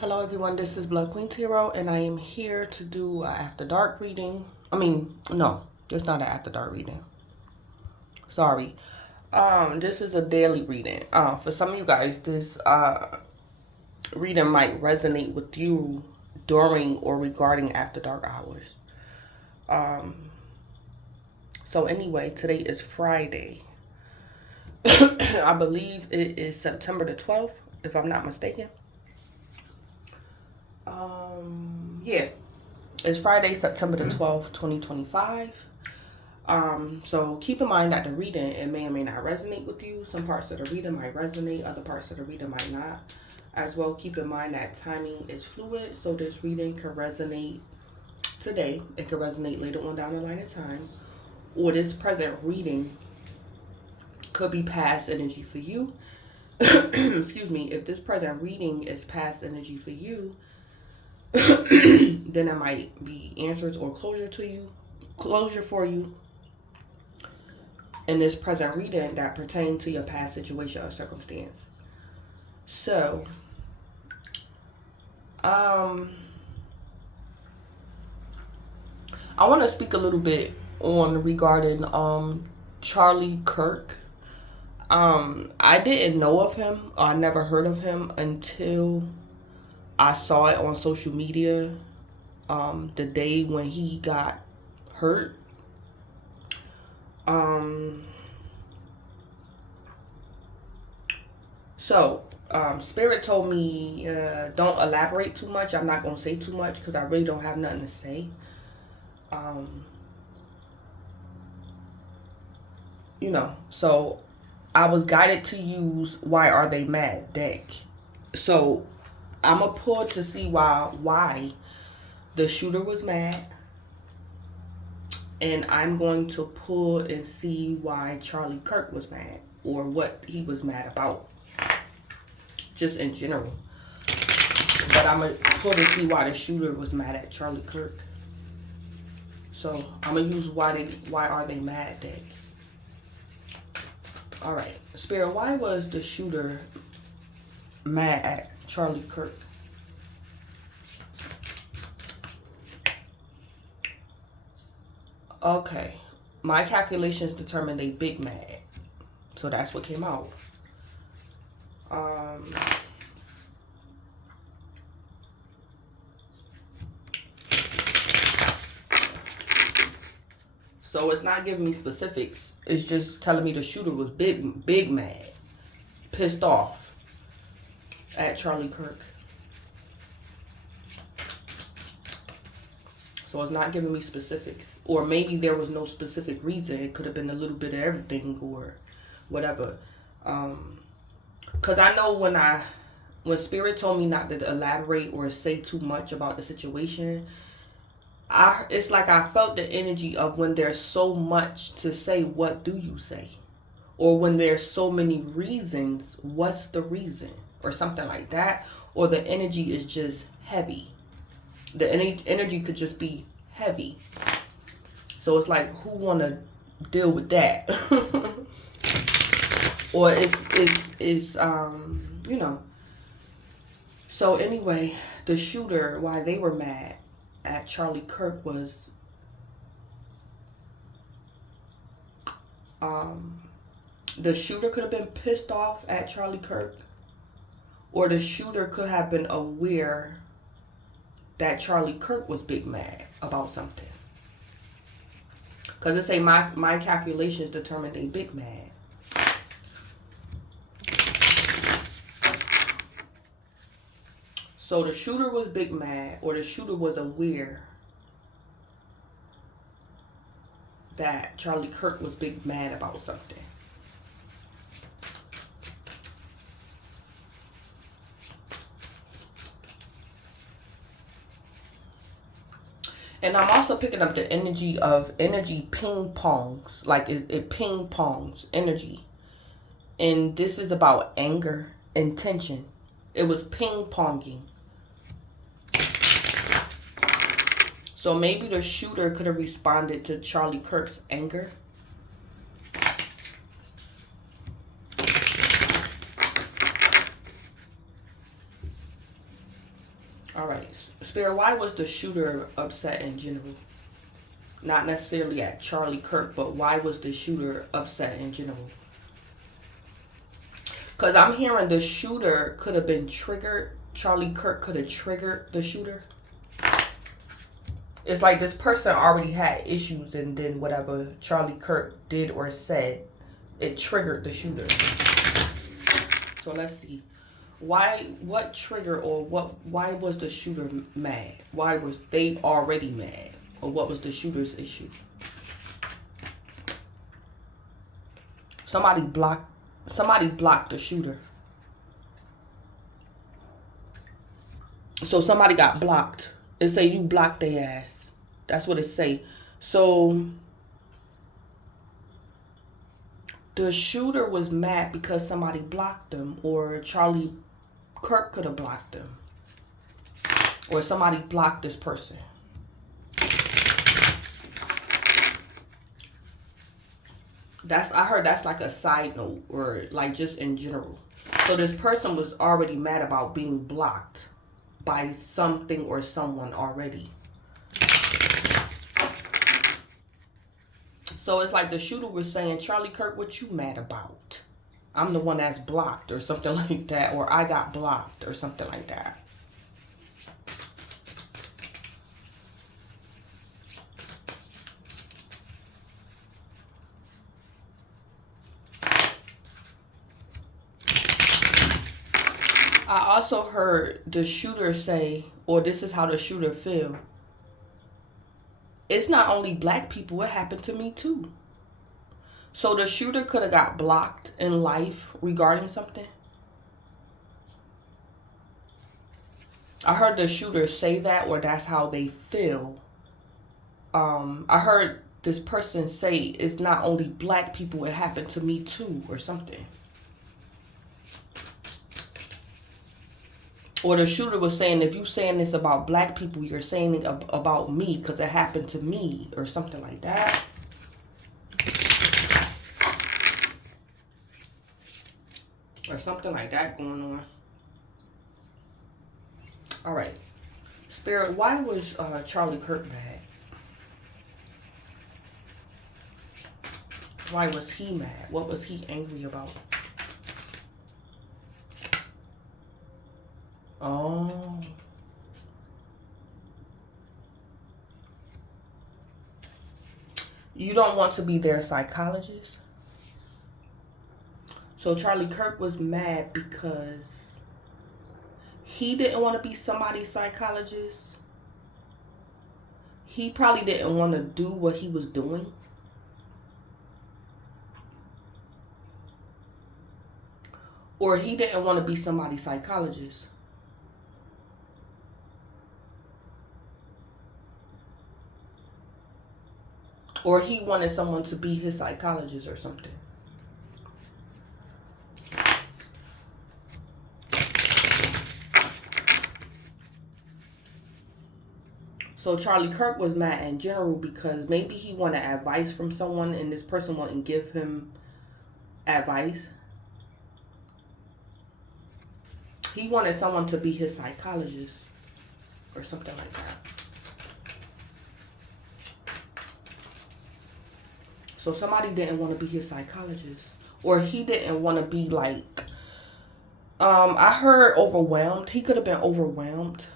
Hello everyone, this is Blood Queen Tarot and I am here to do an after dark reading. No, it's not an after dark reading. Sorry. This is a daily reading. For some of you guys, this reading might resonate with you during or regarding after dark hours. So anyway, today is Friday. I believe it is September the 12th, if I'm not mistaken. Yeah. It's Friday, September the 12th, 2025. So keep in mind that the reading, it may or may not resonate with you. Some parts of the reading might resonate, other parts of the reading might not. As well, keep in mind that timing is fluid, so this reading could resonate today. It could resonate later on down the line of time. Or this present reading could be past energy for you. Excuse me. If this present reading is past energy for you, then it might be answers or closure for you in this present reading that pertain to your past situation or circumstance. So, I want to speak a little bit on regarding Charlie Kirk. I didn't know of him. I never heard of him until I saw it on social media the day when he got hurt. Spirit told me don't elaborate too much. I'm not going to say too much because I really don't have nothing to say. So I was guided to use Why Are They Mad deck. So I'm going to pull to see why the shooter was mad. And I'm going to pull and see why Charlie Kirk was mad or what he was mad about. Just in general. But I'm going to pull to see why the shooter was mad at Charlie Kirk. So I'm going to use Why Are They Mad deck. Alright. Spirit, why was the shooter mad at Charlie Kirk? Okay. My calculations determined they big mad. So that's what came out. So it's not giving me specifics. It's just telling me the shooter was big mad. Pissed off at Charlie Kirk. So it's not giving me specifics. Or maybe there was no specific reason. It could have been a little bit of everything or whatever. Because I know when Spirit told me not to elaborate or say too much about the situation, it's like I felt the energy of when there's so much to say, what do you say? Or when there's so many reasons, what's the reason? Or something like that. Or the energy is just heavy. The energy could just be heavy. So it's like, who want to deal with that? Or it's So anyway, the shooter, why they were mad at Charlie Kirk was the shooter could have been pissed off at Charlie Kirk, or the shooter could have been aware that Charlie Kirk was big mad about something. Because it say my calculations determined they big mad. So the shooter was big mad, or the shooter was aware that Charlie Kirk was big mad about something. And I'm also picking up the energy of ping pongs. Like it ping pongs energy. And this is about anger and tension. It was ping ponging. So maybe the shooter could have responded to Charlie Kirk's anger. All right. Spirit, why was the shooter upset in general? Not necessarily at Charlie Kirk, but why was the shooter upset in general? Because I'm hearing the shooter could have been triggered. Charlie Kirk could have triggered the shooter. It's like this person already had issues, and then whatever Charlie Kirk did or said, it triggered the shooter. So let's see. What trigger, or why was the shooter mad? Why was they already mad? Or what was the shooter's issue? Somebody blocked the shooter. So somebody got blocked. It say you blocked their ass. That's what it say. So the shooter was mad because somebody blocked them, or Charlie Kirk could have blocked them, or somebody blocked this person. I heard that's like a side note, or like just in general. So this person was already mad about being blocked by something or someone already. So it's like the shooter was saying, Charlie Kirk, what you mad about? I'm the one that's blocked, or something like that, or I got blocked, or something like that. I also heard the shooter say, or this is how the shooter feel. It's not only black people, it happened to me too. So the shooter could have got blocked in life regarding something. I heard the shooter say that, or that's how they feel. I heard this person say, it's not only black people, it happened to me too, or something. Or the shooter was saying, if you saying this about black people, you're saying it about me because it happened to me, or something like that. Or something like that going on. All right. Spirit, why was Charlie Kirk mad? Why was he mad? What was he angry about? Oh. You don't want to be their psychologist? So Charlie Kirk was mad because he didn't want to be somebody's psychologist. He probably didn't want to do what he was doing. Or he didn't want to be somebody's psychologist. Or he wanted someone to be his psychologist or something. So Charlie Kirk was mad in general because maybe he wanted advice from someone and this person wouldn't give him advice. He wanted someone to be his psychologist or something like that. So somebody didn't want to be his psychologist. Or he didn't want to be like, I heard overwhelmed. He could have been overwhelmed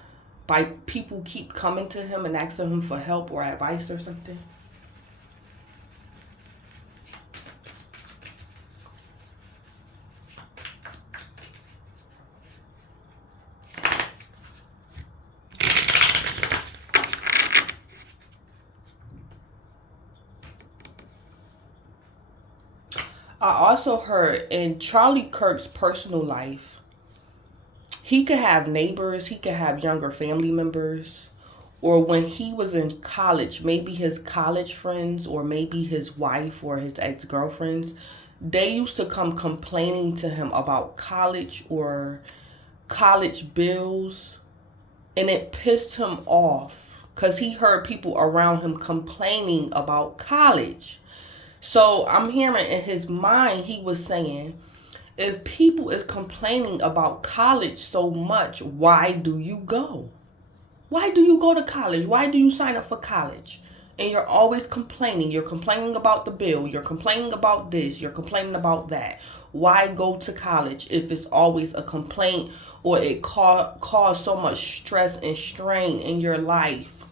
by people keep coming to him and asking him for help or advice or something. I also heard in Charlie Kirk's personal life, he could have neighbors, he could have younger family members, or when he was in college, maybe his college friends or maybe his wife or his ex-girlfriends, they used to come complaining to him about college or college bills, and it pissed him off because he heard people around him complaining about college. So I'm hearing in his mind, he was saying, if people is complaining about college so much, why do you go? Why do you go to college? Why do you sign up for college? And you're always complaining. You're complaining about the bill. You're complaining about this. You're complaining about that. Why go to college if it's always a complaint or it cause so much stress and strain in your life?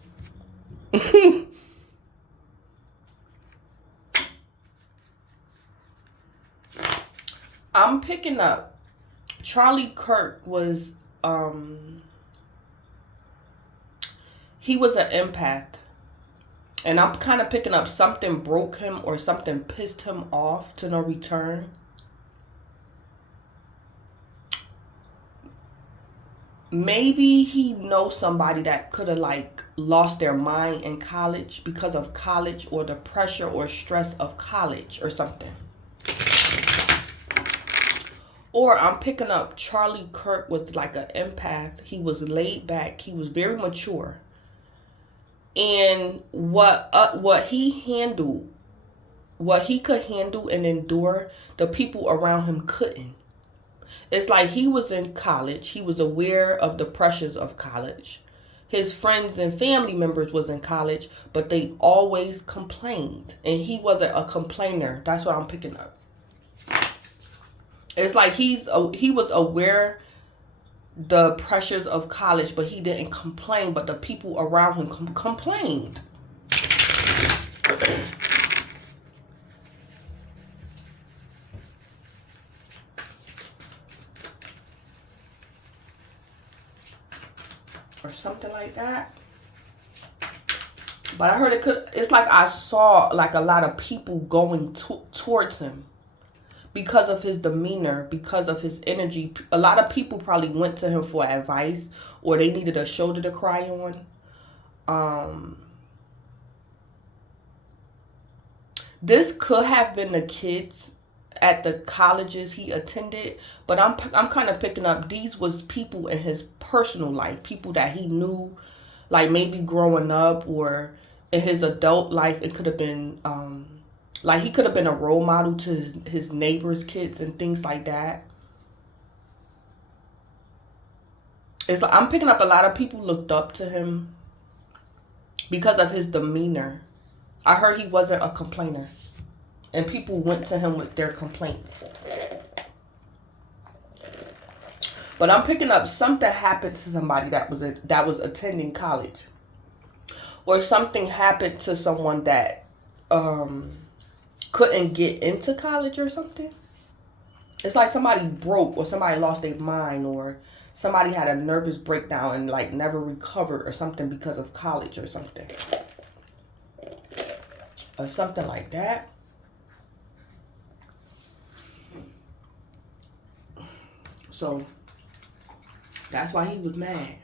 I'm picking up Charlie Kirk was he was an empath. And I'm kind of picking up something broke him or something pissed him off to no return. Maybe he knows somebody that could have like lost their mind in college because of college or the pressure or stress of college or something. Or I'm picking up Charlie Kirk was like an empath. He was laid back. He was very mature. And what he handled, what he could handle and endure, the people around him couldn't. It's like he was in college. He was aware of the pressures of college. His friends and family members was in college, but they always complained. And he wasn't a complainer. That's what I'm picking up. It's like he was aware the pressures of college, but he didn't complain, but the people around him complained. Or something like that. But I heard it's like I saw like a lot of people going towards him because of his demeanor, because of his energy. A lot of people probably went to him for advice or they needed a shoulder to cry on. This could have been the kids at the colleges he attended, but I'm kind of picking up these was people in his personal life, people that he knew, like maybe growing up or in his adult life. It could have been like he could have been a role model to his neighbors' kids and things like that. It's like I'm picking up a lot of people looked up to him because of his demeanor. I heard he wasn't a complainer. And people went to him with their complaints. But I'm picking up something happened to somebody that was attending college. Or something happened to someone that couldn't get into college or something. It's like somebody broke or somebody lost their mind or somebody had a nervous breakdown and like never recovered or something because of college or something. Or something like that. So that's why he was mad.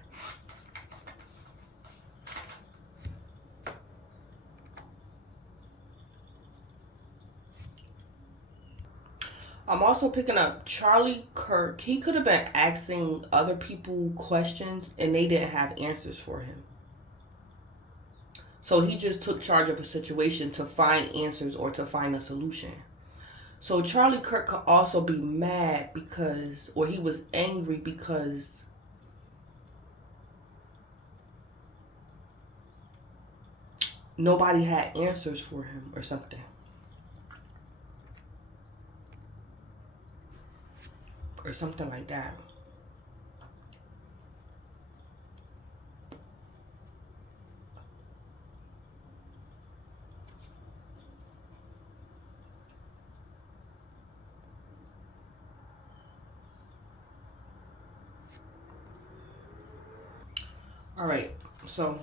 I'm also picking up Charlie Kirk. He could have been asking other people questions and they didn't have answers for him. So he just took charge of a situation to find answers or to find a solution. So Charlie Kirk could also be mad because, or he was angry because nobody had answers for him or something. Or something like that. All right, so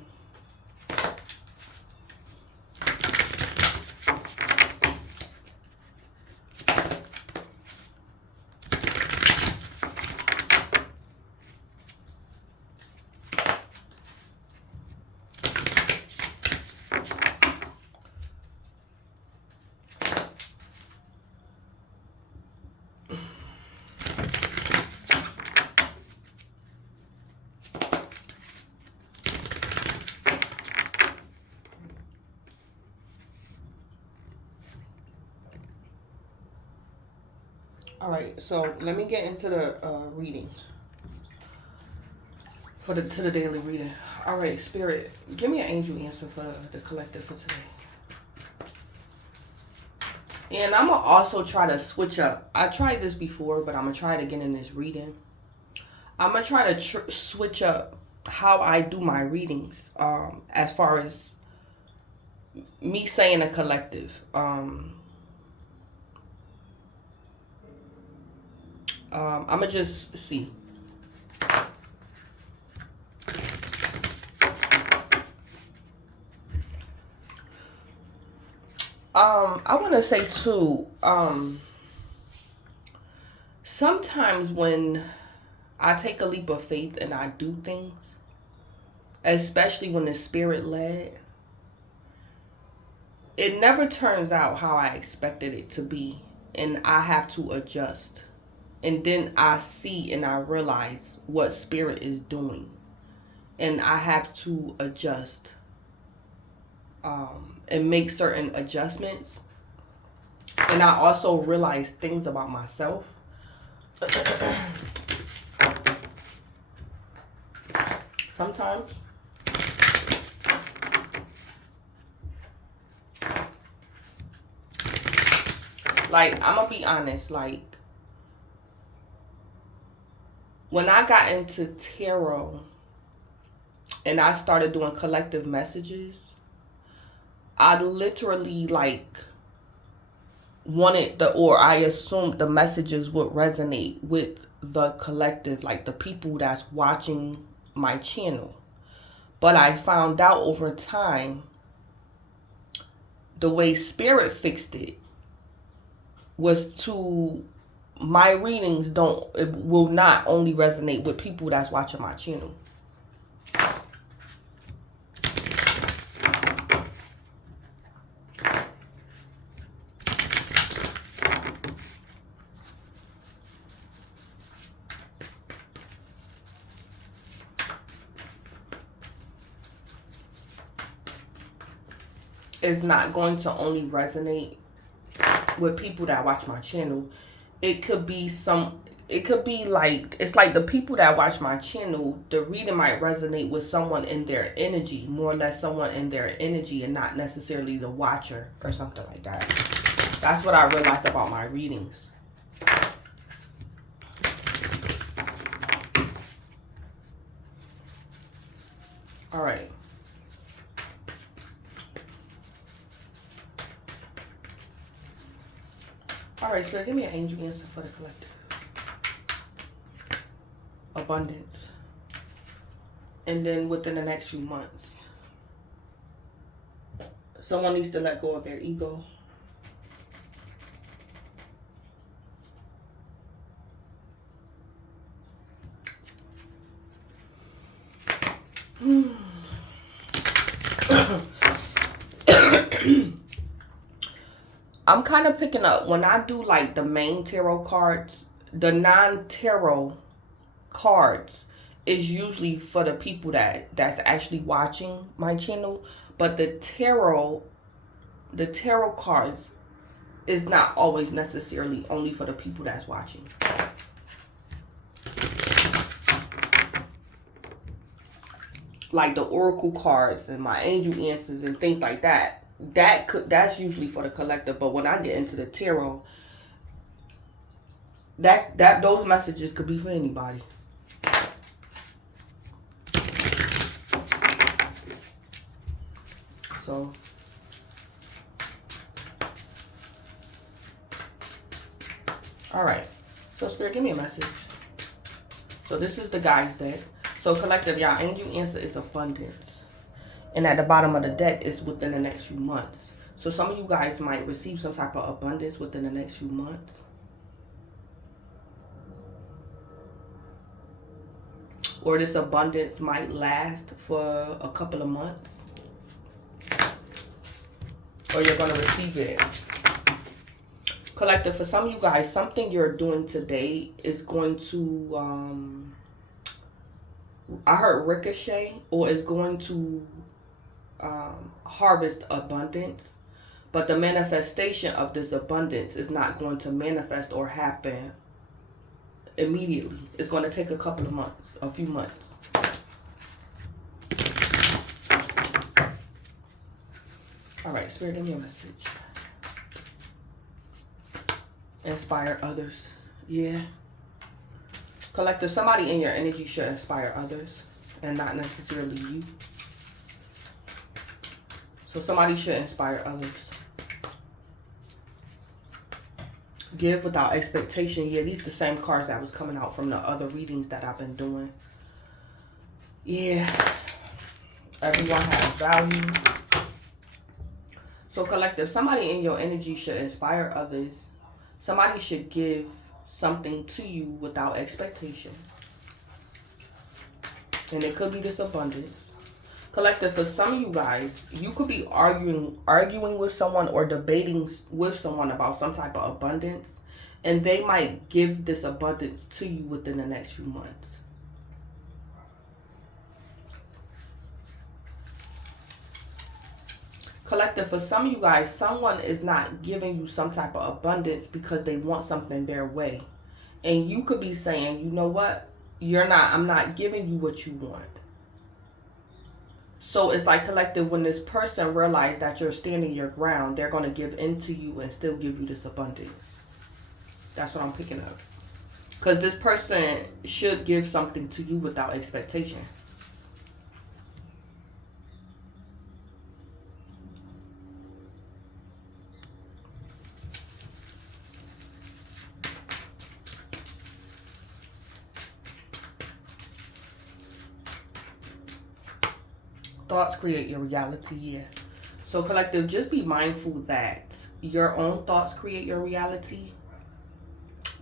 all right, so let me get into the reading. to the daily reading. All right, Spirit, give me an angel answer for the collective for today. And I'm going to also try to switch up. I tried this before, but I'm going to try it again in this reading. I'm going to try to switch up how I do my readings as far as me saying a collective. I'm going to just see. I want to say too, sometimes when I take a leap of faith and I do things, especially when it's spirit led, it never turns out how I expected it to be, and I have to adjust. And then I see and I realize what spirit is doing, and I have to adjust and make certain adjustments. And I also realize things about myself. Sometimes. Like, I'm gonna be honest, like, when I got into tarot and I started doing collective messages, I literally, like, I assumed the messages would resonate with the collective, like the people that's watching my channel. But I found out over time, the way spirit fixed it was to, my readings will not only resonate with people that's watching my channel. It's not going to only resonate with people that watch my channel. It could be like, it's like the people that watch my channel, the reading might resonate with someone in their energy, more or less someone in their energy, and not necessarily the watcher or something like that. That's what I realized about my readings. All right. All right, so give me an angel answer for the collective. Abundance. And then within the next few months, someone needs to let go of their ego. I'm kind of picking up, when I do like the main tarot cards, the non-tarot cards is usually for the people that's actually watching my channel. But the tarot cards is not always necessarily only for the people that's watching. Like the oracle cards and my angel answers and things like that. That's usually for the collective. But when I get into the tarot, those messages could be for anybody. So all right, so Spirit, give me a message. So this is the guys deck. So collective, y'all angel answer is abundance. And at the bottom of the deck is within the next few months. So some of you guys might receive some type of abundance within the next few months. Or this abundance might last for a couple of months. Or you're going to receive it. Collective, for some of you guys, something you're doing today is going to, I heard ricochet, or is going to harvest abundance. But the manifestation of this abundance is not going to manifest or happen immediately. It's going to take a couple of months, a few months. All right, Spirit, give me a message. Inspire others. Yeah. Collective, somebody in your energy should inspire others and not necessarily you. So somebody should inspire others. Give without expectation. Yeah, these are the same cards that was coming out from the other readings that I've been doing. Yeah. Everyone has value. So collective, somebody in your energy should inspire others. Somebody should give something to you without expectation. And it could be this abundance. Collective, for some of you guys, you could be arguing with someone or debating with someone about some type of abundance. And they might give this abundance to you within the next few months. Collective, for some of you guys, someone is not giving you some type of abundance because they want something their way. And you could be saying, you know what? I'm not giving you what you want. So it's like, collective, when this person realizes that you're standing your ground, they're going to give in to you and still give you this abundance. That's what I'm picking up. Because this person should give something to you without expectation. Thoughts create your reality, yeah. So collective, just be mindful that your own thoughts create your reality.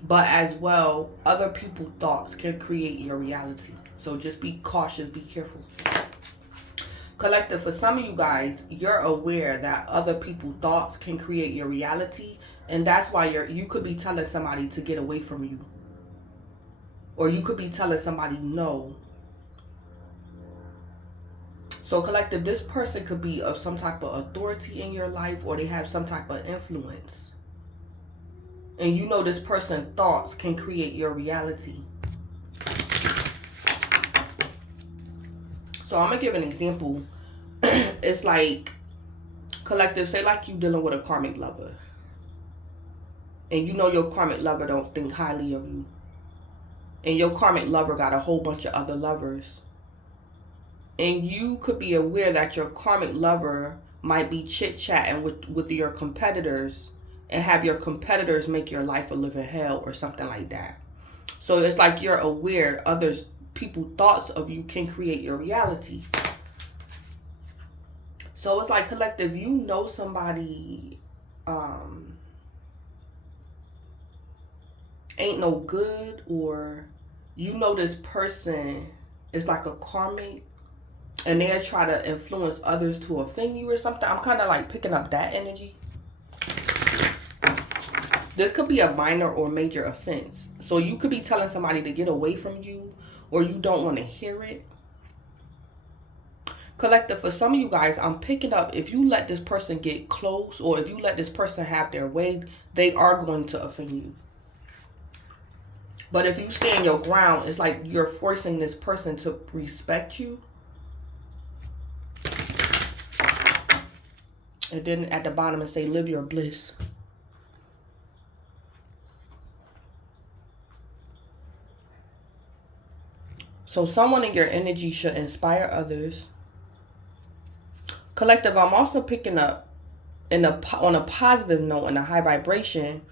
But as well, other people's thoughts can create your reality. So just be cautious, be careful. Collective, for some of you guys, you're aware that other people's thoughts can create your reality. And that's why you could be telling somebody to get away from you. Or you could be telling somebody no. So collective, this person could be of some type of authority in your life, or they have some type of influence. And you know this person's thoughts can create your reality. So I'm going to give an example. It's like, collective, say like you dealing with a karmic lover. And you know your karmic lover don't think highly of you. And your karmic lover got a whole bunch of other lovers. And you could be aware that your karmic lover might be chit-chatting with your competitors and have your competitors make your life a living hell or something like that. So it's like you're aware people's thoughts of you can create your reality. So it's like, collective, you know somebody ain't no good, or you know this person is like a karmic and they'll try to influence others to offend you or something. I'm kind of like picking up that energy. This could be a minor or major offense. So you could be telling somebody to get away from you, or you don't want to hear it. Collective, for some of you guys, I'm picking up, if you let this person get close, or if you let this person have their way, they are going to offend you. But if you stand your ground, it's like you're forcing this person to respect you. And then at the bottom it say, live your bliss. So someone in your energy should inspire others. Collective, I'm also picking up on a positive note, in a high vibration.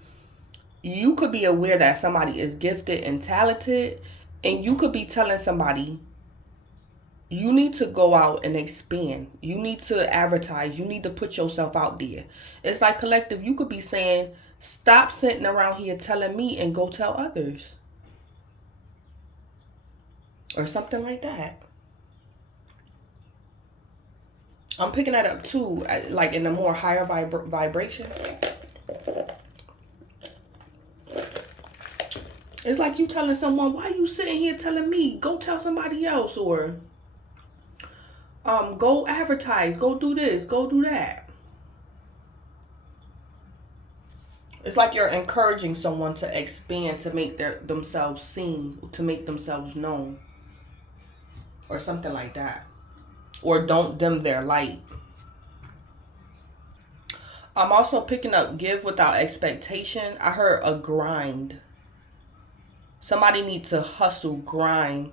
You could be aware that somebody is gifted and talented, and you could be telling somebody, you need to go out and expand. You need to advertise. You need to put yourself out there. It's like, collective, you could be saying, stop sitting around here telling me and go tell others. Or something like that. I'm picking that up too, like in a more higher vibration. It's like you telling someone, why are you sitting here telling me? Go tell somebody else, or go advertise, go do this, go do that. It's like you're encouraging someone to expand, to make themselves seen, to make themselves known, or something like that. Or don't dim their light. I'm also picking up give without expectation. I heard a grind. Somebody needs to hustle, grind,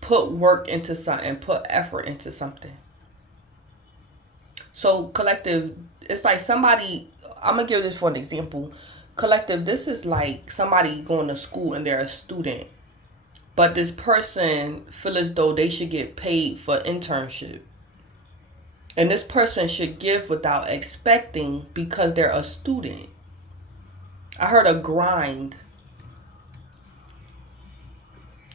put work into something, put effort into something. So collective, it's like somebody, I'm going to give this for an example. Collective, this is like somebody going to school and they're a student. But this person feel as though they should get paid for internship. And this person should give without expecting because they're a student. I heard a grind.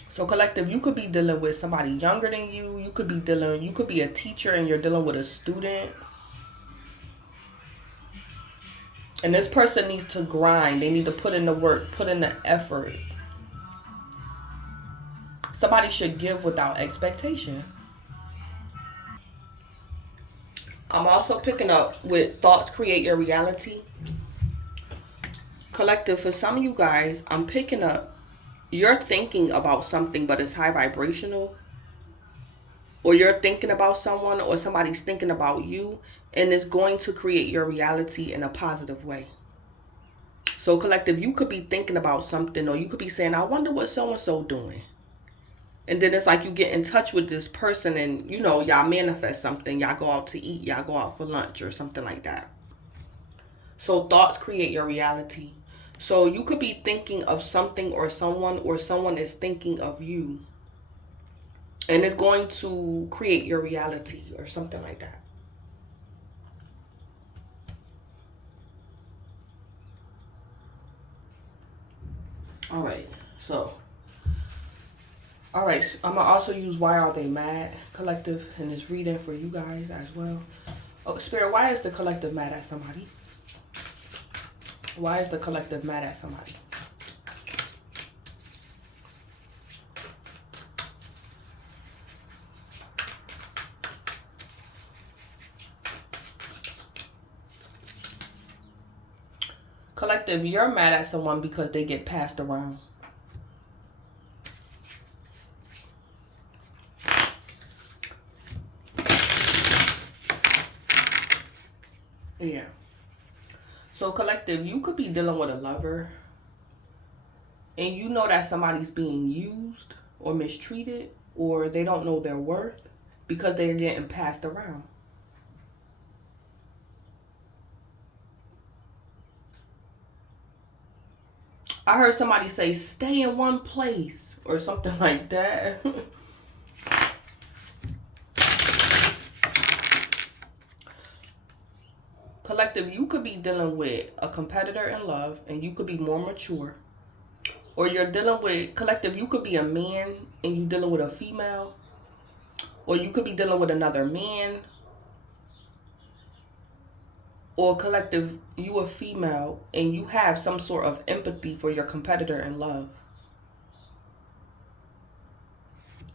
So collective, you could be dealing with somebody younger than you. You could be a teacher and you're dealing with a student. And this person needs to grind. They need to put in the work, put in the effort. Somebody should give without expectation. I'm also picking up with thoughts create your reality. Collective, for some of you guys, I'm picking up you're thinking about something, but it's high vibrational. Or you're thinking about someone or somebody's thinking about you, and it's going to create your reality in a positive way. So collective, you could be thinking about something, or you could be saying, I wonder what so-and-so doing. And then it's like you get in touch with this person and, you know, y'all manifest something. Y'all go out to eat. Y'all go out for lunch or something like that. So thoughts create your reality. So you could be thinking of something or someone is thinking of you. And it's going to create your reality or something like that. All right. So I'm going to also use why are they mad collective in this reading for you guys as well. Oh, Spirit, why is the collective mad at somebody? Why is the collective mad at somebody? Collective, you're mad at someone because they get passed around. Yeah. So collective, you could be dealing with a lover and you know that somebody's being used or mistreated or they don't know their worth because they're getting passed around. I heard somebody say, stay in one place or something like that. Collective, you could be dealing with a competitor in love and you could be more mature. Or you're dealing with, collective, you could be a man and you're dealing with a female. Or you could be dealing with another man. Or collective, you a female and you have some sort of empathy for your competitor in love.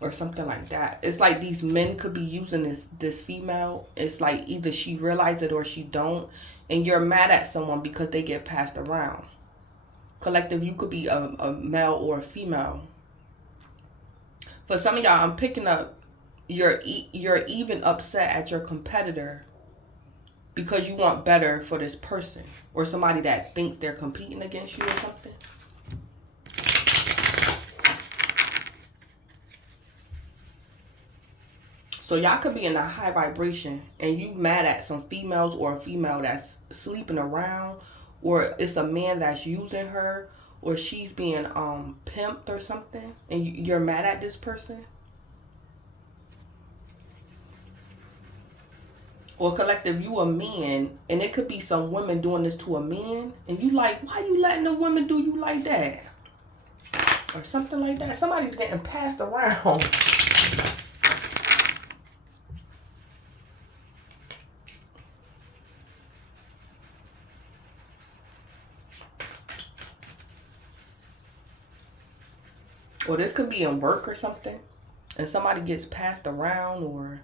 Or something like that. It's like these men could be using this female. It's like either she realizes it or she don't. And you're mad at someone because they get passed around. Collective, you could be a male or a female. For some of y'all, I'm picking up you're even upset at your competitor because you want better for this person or somebody that thinks they're competing against you or something. So y'all could be in a high vibration and you mad at some females or a female that's sleeping around, or it's a man that's using her, or she's being pimped or something, and you're mad at this person. Or collective, you a man, and it could be some women doing this to a man, and you like, why you letting the women do you like that? Or something like that. Somebody's getting passed around. Or this could be in work or something, and somebody gets passed around or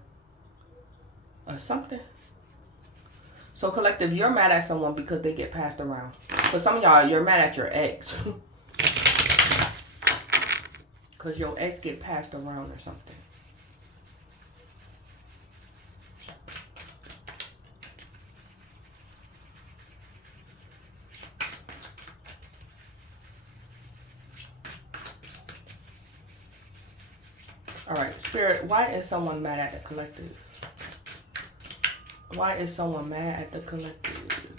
something. So collective, you're mad at someone because they get passed around. For some of y'all, you're mad at your ex. Because your ex get passed around or something. All right, Spirit, why is someone mad at the collective? Why is someone mad at the collective?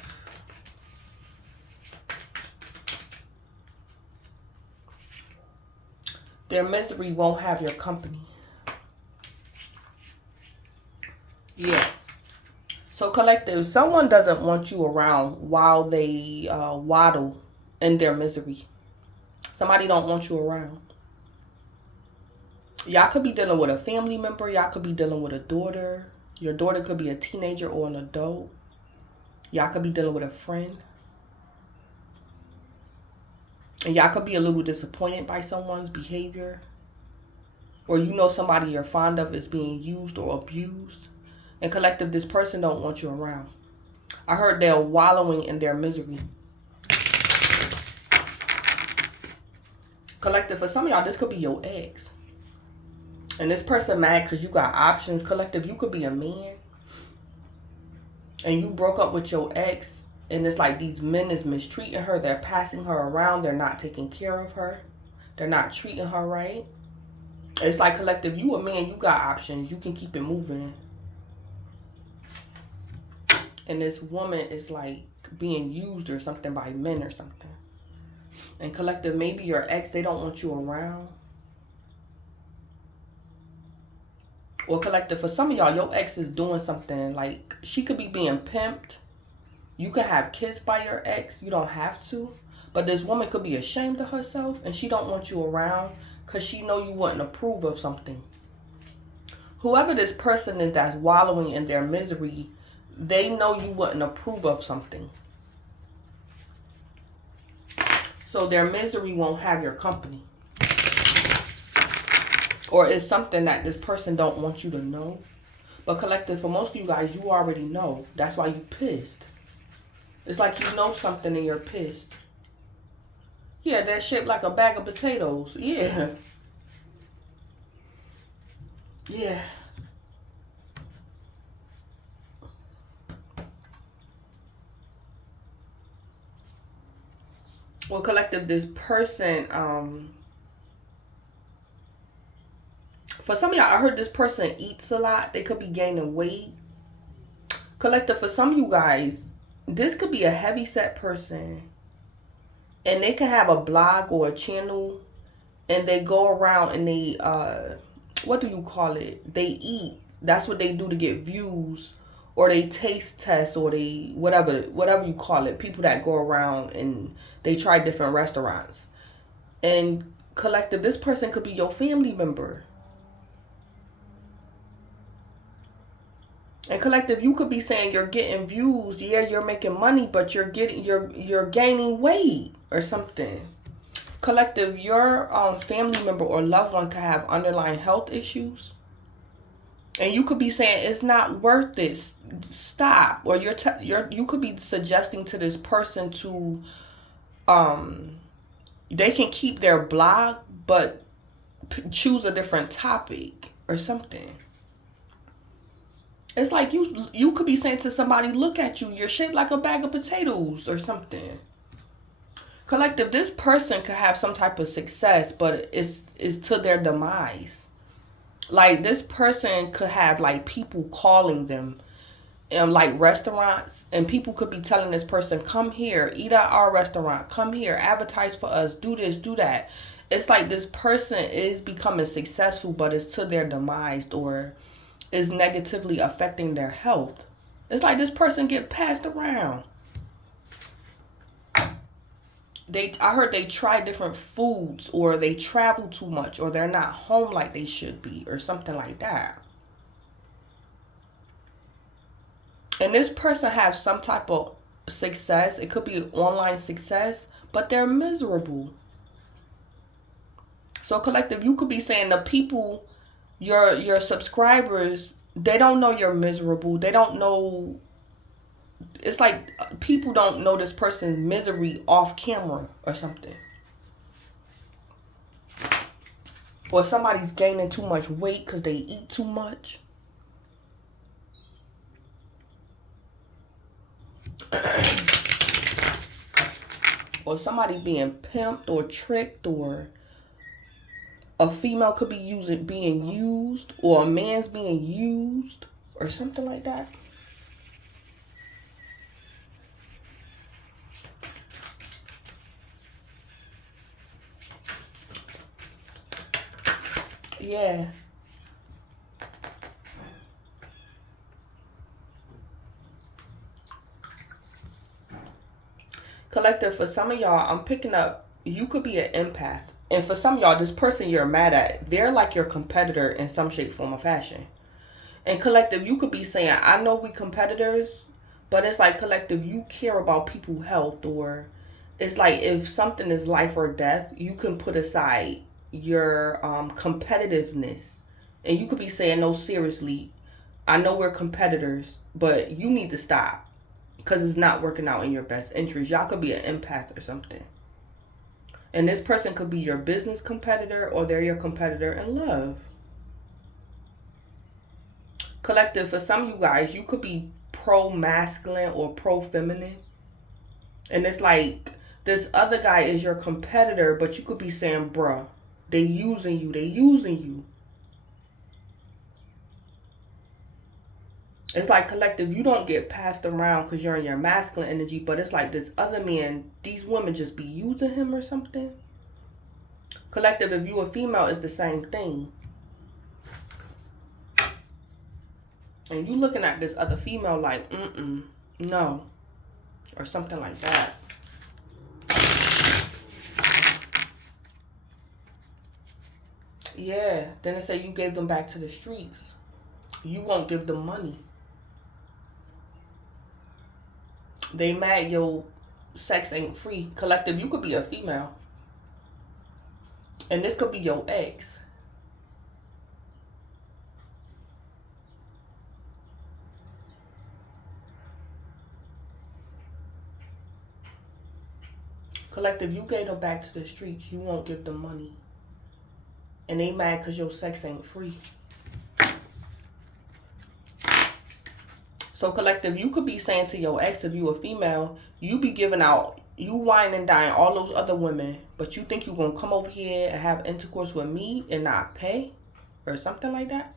Their misery won't have your company. Yeah. So collective, someone doesn't want you around while they waddle in their misery. Somebody don't want you around. Y'all could be dealing with a family member. Y'all could be dealing with a daughter. Your daughter could be a teenager or an adult. Y'all could be dealing with a friend. And y'all could be a little disappointed by someone's behavior. Or you know somebody you're fond of is being used or abused. And collective, this person don't want you around. I heard they're wallowing in their misery. Collective, for some of y'all, this could be your ex. And this person mad because you got options. Collective, you could be a man. And you broke up with your ex. And it's like these men is mistreating her. They're passing her around. They're not taking care of her. They're not treating her right. It's like collective, you a man, you got options. You can keep it moving. And this woman is like being used or something by men or something. And collective, maybe your ex, they don't want you around. Or collective, for some of y'all, your ex is doing something like she could be being pimped. You could have kids by your ex. You don't have to. But this woman could be ashamed of herself and she don't want you around because she know you wouldn't approve of something. Whoever this person is that's wallowing in their misery, they know you wouldn't approve of something. So their misery won't have your company. Or it's something that this person don't want you to know. But collective, for most of you guys, you already know. That's why you pissed. It's like you know something and you're pissed. Yeah, they're shaped like a bag of potatoes. Yeah. Yeah. Well, collective, this person, for some of y'all, I heard this person eats a lot. They could be gaining weight. Collective, for some of you guys, this could be a heavy set person. And they can have a blog or a channel. And they go around and they, what do you call it? They eat. That's what they do to get views. Or they taste test or they, whatever you call it. People that go around and they try different restaurants. And collective, this person could be your family member. And collective, you could be saying you're getting views. Yeah, you're making money, but you're gaining weight or something. Collective, your family member or loved one could have underlying health issues. And you could be saying it's not worth it. Stop. Or you could be suggesting to this person to they can keep their blog but choose a different topic or something. It's like you could be saying to somebody, look at you, you're shaped like a bag of potatoes or something. Collective, this person could have some type of success, but it's to their demise. Like this person could have like people calling them in like restaurants, and people could be telling this person, come here, eat at our restaurant, come here, advertise for us, do this, do that. It's like this person is becoming successful, but it's to their demise or is negatively affecting their health. It's like this person get passed around. I heard they try different foods, or they travel too much, or they're not home like they should be, or something like that. And this person has some type of success. It could be online success, but they're miserable. So collective, you could be saying the people, your subscribers, they don't know you're miserable. They don't know. It's like people don't know this person's misery off camera or something. Or somebody's gaining too much weight because they eat too much. Or somebody being pimped or tricked or a female could be being used, or a man's being used, or something like that. Yeah. Collective, for some of y'all, I'm picking up, you could be an empath. And for some of y'all, this person you're mad at, they're like your competitor in some shape, form, or fashion. And collective, you could be saying, I know we competitors, but it's like collective, you care about people's health, or it's like if something is life or death, you can put aside your competitiveness. And you could be saying, no, seriously, I know we're competitors, but you need to stop because it's not working out in your best interest. Y'all could be an empath or something. And this person could be your business competitor, or they're your competitor in love. Collective, for some of you guys, you could be pro-masculine or pro-feminine. And it's like this other guy is your competitor, but you could be saying, bruh, they using you. It's like collective, you don't get passed around because you're in your masculine energy, but it's like this other man, these women just be using him or something. Collective, if you a female, it's the same thing. And you looking at this other female like, no. Or something like that. Yeah. Then it say you gave them back to the streets. You won't give them money. They mad your sex ain't free. Collective, you could be a female. And this could be your ex. Collective, you gave them back to the streets. You won't give them money. And they mad because your sex ain't free. So collective, you could be saying to your ex, if you a female, you be giving out, you wine and dine all those other women, but you think you're going to come over here and have intercourse with me and not pay? Or something like that?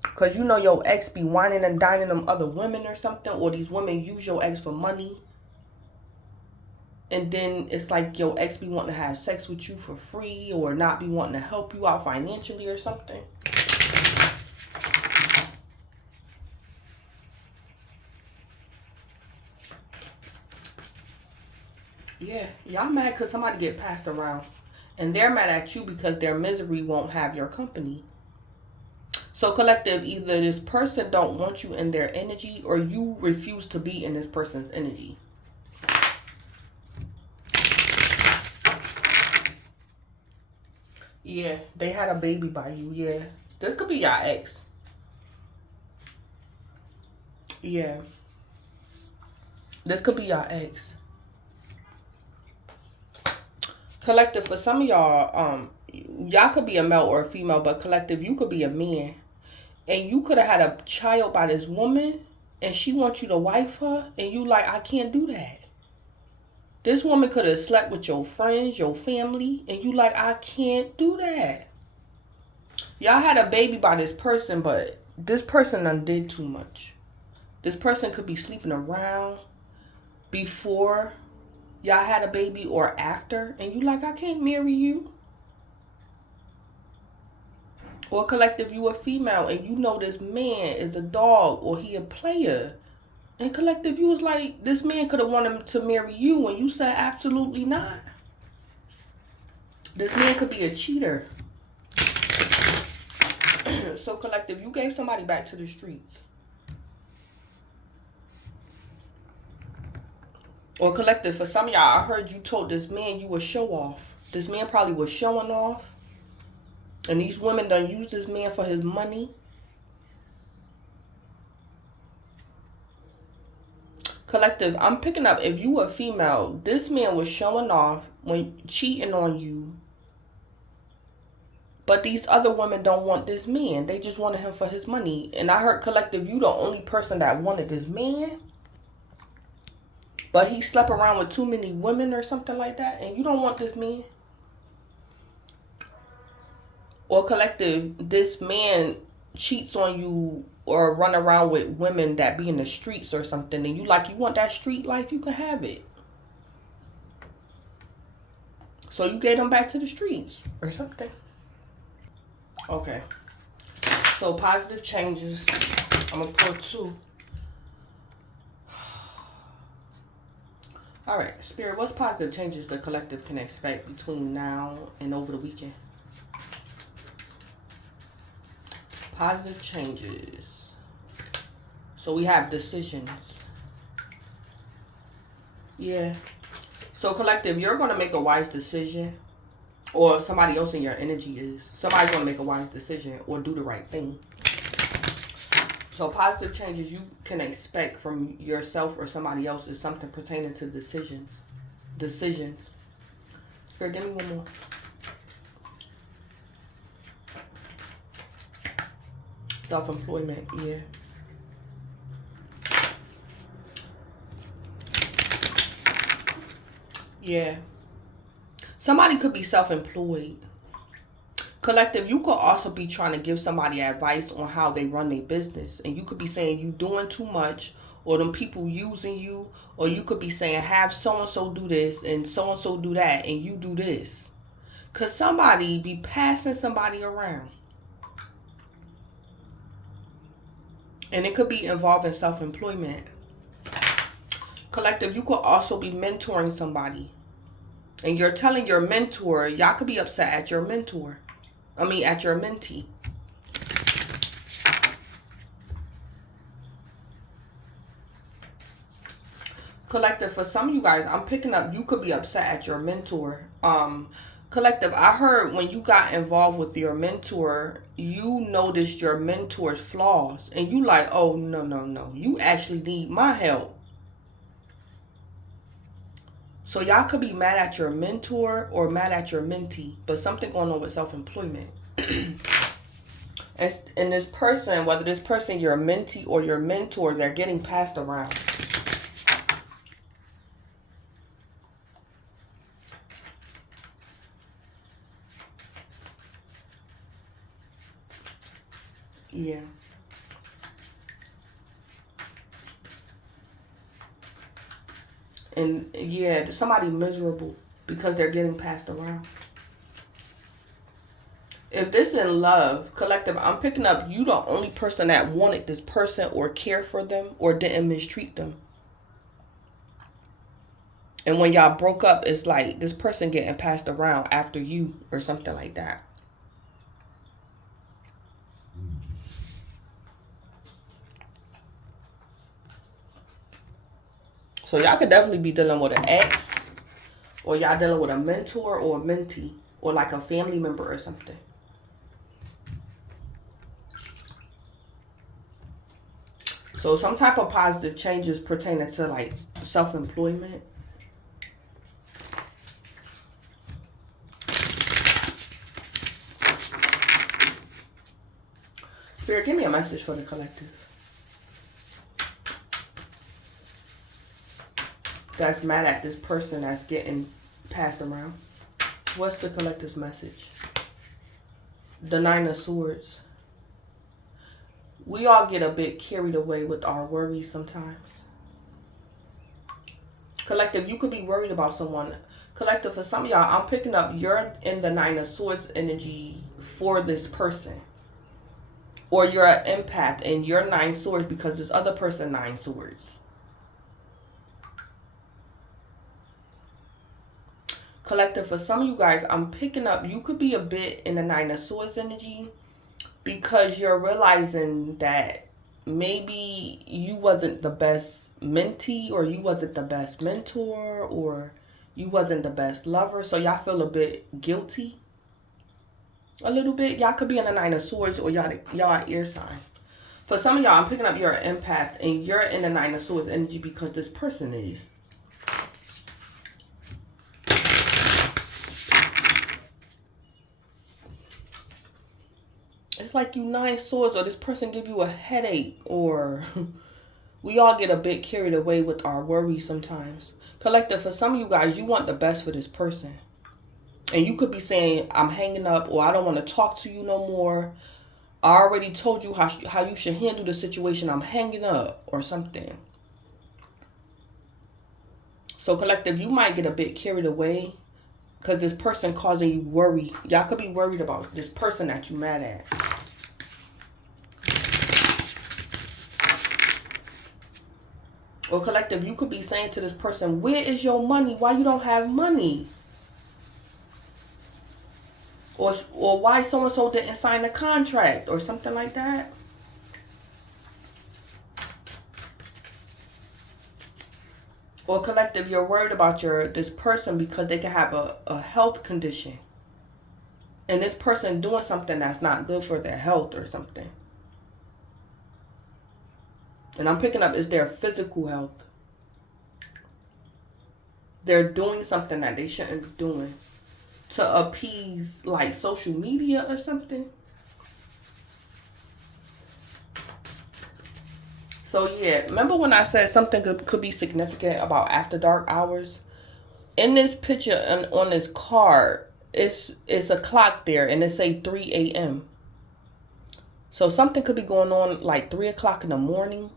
Because you know your ex be whining and dining them other women or something, or these women use your ex for money. And then it's like your ex be wanting to have sex with you for free, or not be wanting to help you out financially or something. Yeah, y'all mad because somebody get passed around. And they're mad at you because their misery won't have your company. So collective, either this person don't want you in their energy, or you refuse to be in this person's energy. Yeah, they had a baby by you, yeah. This could be your ex. Yeah. This could be your ex. Collective, for some of y'all, y'all could be a male or a female, but collective, you could be a man. And you could have had a child by this woman, and she wants you to wife her, and you like, I can't do that. This woman could have slept with your friends, your family, and you like, I can't do that. Y'all had a baby by this person, but this person done did too much. This person could be sleeping around before y'all had a baby or after, and you like, I can't marry you. Or collective, you a female and you know this man is a dog or he a player. And collective, you was like, this man could have wanted to marry you, and you said absolutely not. This man could be a cheater. So collective, you gave somebody back to the streets. Or collective, for some of y'all, I heard you told this man you would show off. This man probably was showing off. And these women done use this man for his money. Collective, I'm picking up, if you a female, this man was showing off when cheating on you. But these other women don't want this man. They just wanted him for his money. And I heard collective, you the only person that wanted this man. But he slept around with too many women or something like that. And you don't want this man. Or collective, this man cheats on you or run around with women that be in the streets or something, and you want that street life, you can have it. So you gave them back to the streets or something. Okay. So positive changes. I'm going to pull 2. All right. Spirit, what's positive changes the collective can expect between now and over the weekend? Positive changes. So we have decisions. Yeah. So collective, you're going to make a wise decision. Or somebody else in your energy is. Somebody's going to make a wise decision or do the right thing. So positive changes you can expect from yourself or somebody else is something pertaining to decisions. Spirit, give me one more. Self-employment, yeah. Yeah. Somebody could be self-employed. Collective, you could also be trying to give somebody advice on how they run their business. And you could be saying you doing too much, or them people using you, or you could be saying have so-and-so do this and so-and-so do that and you do this. Because somebody be passing somebody around. And it could be involving self-employment. Collective, you could also be mentoring somebody. And you're telling your mentor, y'all could be upset at your mentor. At your mentee. Collective, for some of you guys, I'm picking up, you could be upset at your mentor. Collective, I heard when you got involved with your mentor, you noticed your mentor's flaws. And you like, oh, no. You actually need my help. So y'all could be mad at your mentor or mad at your mentee, but something going on with self-employment. and this person, whether this person your mentee or your mentor, they're getting passed around. Yeah. And yeah, somebody miserable because they're getting passed around. If this is in love, collective, I'm picking up you the only person that wanted this person or care for them or didn't mistreat them. And when y'all broke up, it's like this person getting passed around after you or something like that. So y'all could definitely be dealing with an ex, or y'all dealing with a mentor or a mentee, or like a family member or something. So some type of positive changes pertaining to like self-employment. Spirit, give me a message for the collective that's mad at this person that's getting passed around. What's the collective's message? The 9 of Swords. We all get a bit carried away with our worries sometimes. Collective, you could be worried about someone. Collective, for some of y'all, I'm picking up you're in the 9 of Swords energy for this person. Or you're an empath and you're 9 swords because this other person 9 swords. Collective, for some of you guys, I'm picking up you could be a bit in the 9 of Swords energy because you're realizing that maybe you wasn't the best mentee or you wasn't the best mentor or you wasn't the best lover. So y'all feel a bit guilty. A little bit. Y'all could be in the 9 of Swords or y'all ear sign. For some of y'all, I'm picking up you're an empath and you're in the 9 of Swords energy because this person is. It's like you 9 swords or this person give you a headache or we all get a bit carried away with our worries sometimes. Collective, for some of you guys, you want the best for this person. And you could be saying, I'm hanging up, or I don't want to talk to you no more. I already told you how you should handle the situation. I'm hanging up or something. So collective, you might get a bit carried away because this person causing you worry. Y'all could be worried about this person that you mad at. Or collective, you could be saying to this person, where is your money? Why you don't have money? Or why so-and-so didn't sign a contract or something like that. Or collective, you're worried about this person because they can have a health condition. And this person doing something that's not good for their health or something. And I'm picking up is their physical health. They're doing something that they shouldn't be doing to appease like social media or something. So yeah, remember when I said something could be significant about after dark hours? In this picture and on this card, it's a clock there and it say 3 a.m. So something could be going on like 3 o'clock in the morning.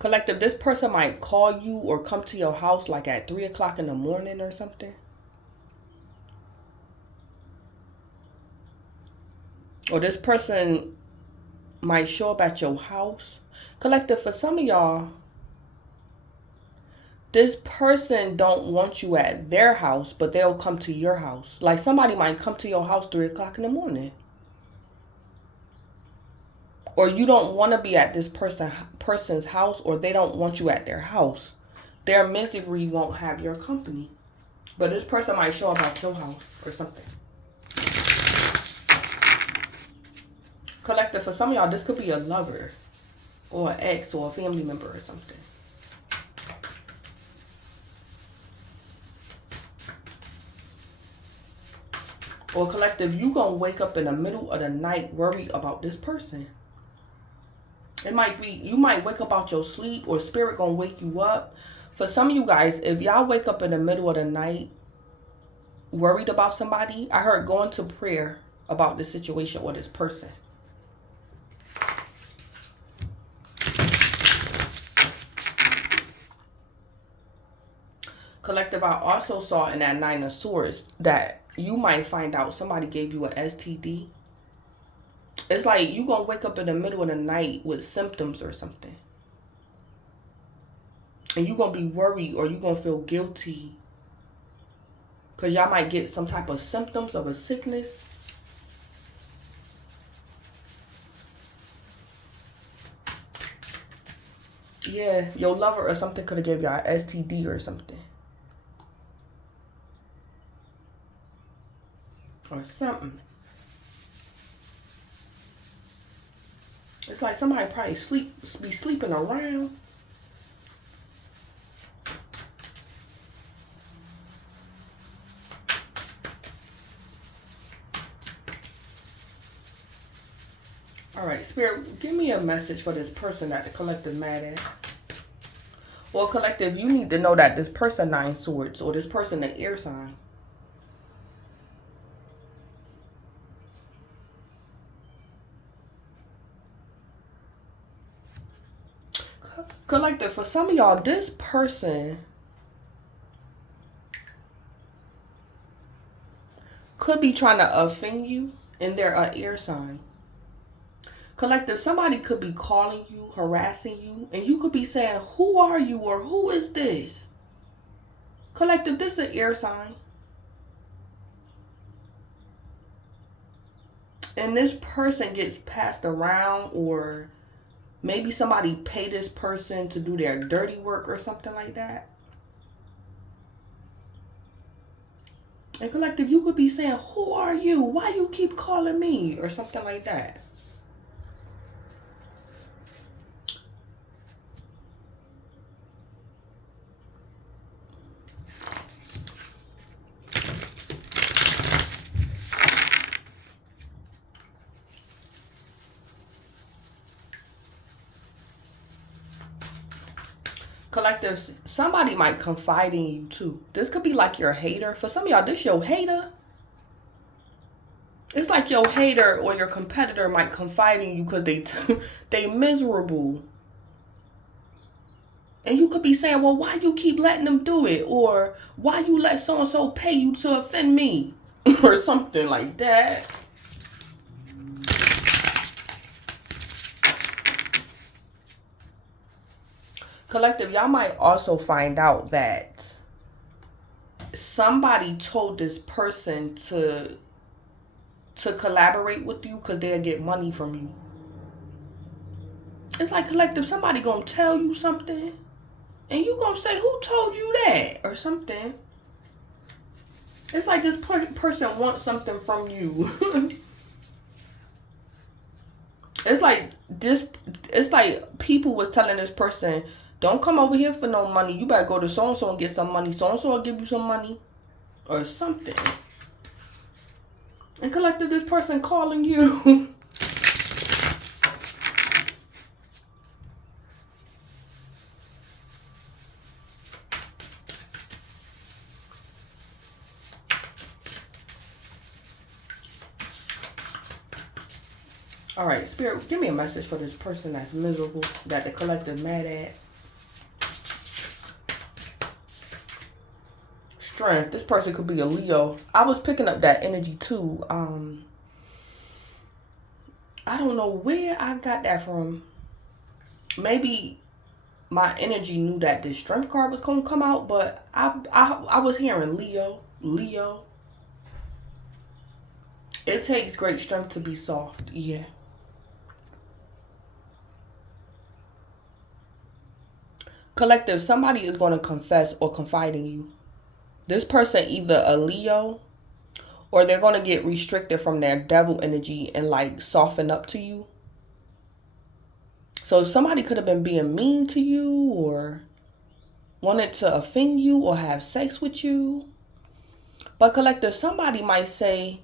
Collective, this person might call you or come to your house like at 3 o'clock in the morning or something. Or this person might show up at your house. Collective, for some of y'all, this person don't want you at their house, but they'll come to your house. Like somebody might come to your house 3 o'clock in the morning. Or you don't want to be at this person's house, or they don't want you at their house. Their misery won't have your company. But this person might show up at your house or something. Collective, for some of y'all, this could be a lover or an ex or a family member or something. Or collective, you gonna wake up in the middle of the night worried about this person. It might be, you might wake up out your sleep, or spirit gonna wake you up. For some of you guys, if y'all wake up in the middle of the night worried about somebody, I heard going to prayer about this situation or this person. Collective, I also saw in that 9 of Swords that you might find out somebody gave you an STD. It's like you gonna wake up in the middle of the night with symptoms or something. And you gonna be worried, or you gonna feel guilty. Because y'all might get some type of symptoms of a sickness. Yeah, your lover or something could have gave y'all an STD or something. Or something. It's like somebody probably be sleeping around. Alright, Spirit, give me a message for this person that the collective mad at. Or collective, you need to know that this person 9 Swords, or this person the air sign. Collective, for some of y'all, this person could be trying to offend you, and they're an air sign. Collective, somebody could be calling you, harassing you, and you could be saying, who are you, or who is this? Collective, this is an air sign. And this person gets passed around, or maybe somebody pay this person to do their dirty work or something like that. And collective, you could be saying, who are you? Why you keep calling me? Or something like that. Collective, somebody might confide in you too. This could be like your hater. For some of y'all, this your hater. It's like your hater or your competitor might confide in you because they miserable. And you could be saying, well, why you keep letting them do it? Or why you let so-and-so pay you to offend me? Or something like that. Collective, y'all might also find out that somebody told this person to collaborate with you because they'll get money from you. It's like, collective, somebody gonna tell you something and you gonna say, who told you that? Or something. It's like this person wants something from you. It's like people was telling this person, don't come over here for no money. You better go to so-and-so and get some money. So-and-so will give you some money. Or something. And collective, this person calling you. Alright, Spirit, give me a message for this person that's miserable, that the collective mad at. Strength. This person could be a Leo. I was picking up that energy too. I don't know where I got that from. Maybe my energy knew that this strength card was going to come out, but I was hearing Leo. It takes great strength to be soft. Yeah. Collective, somebody is going to confess or confide in you. This person either a Leo or they're going to get restricted from their devil energy and like soften up to you. So somebody could have been being mean to you or wanted to offend you or have sex with you. But collective, somebody might say,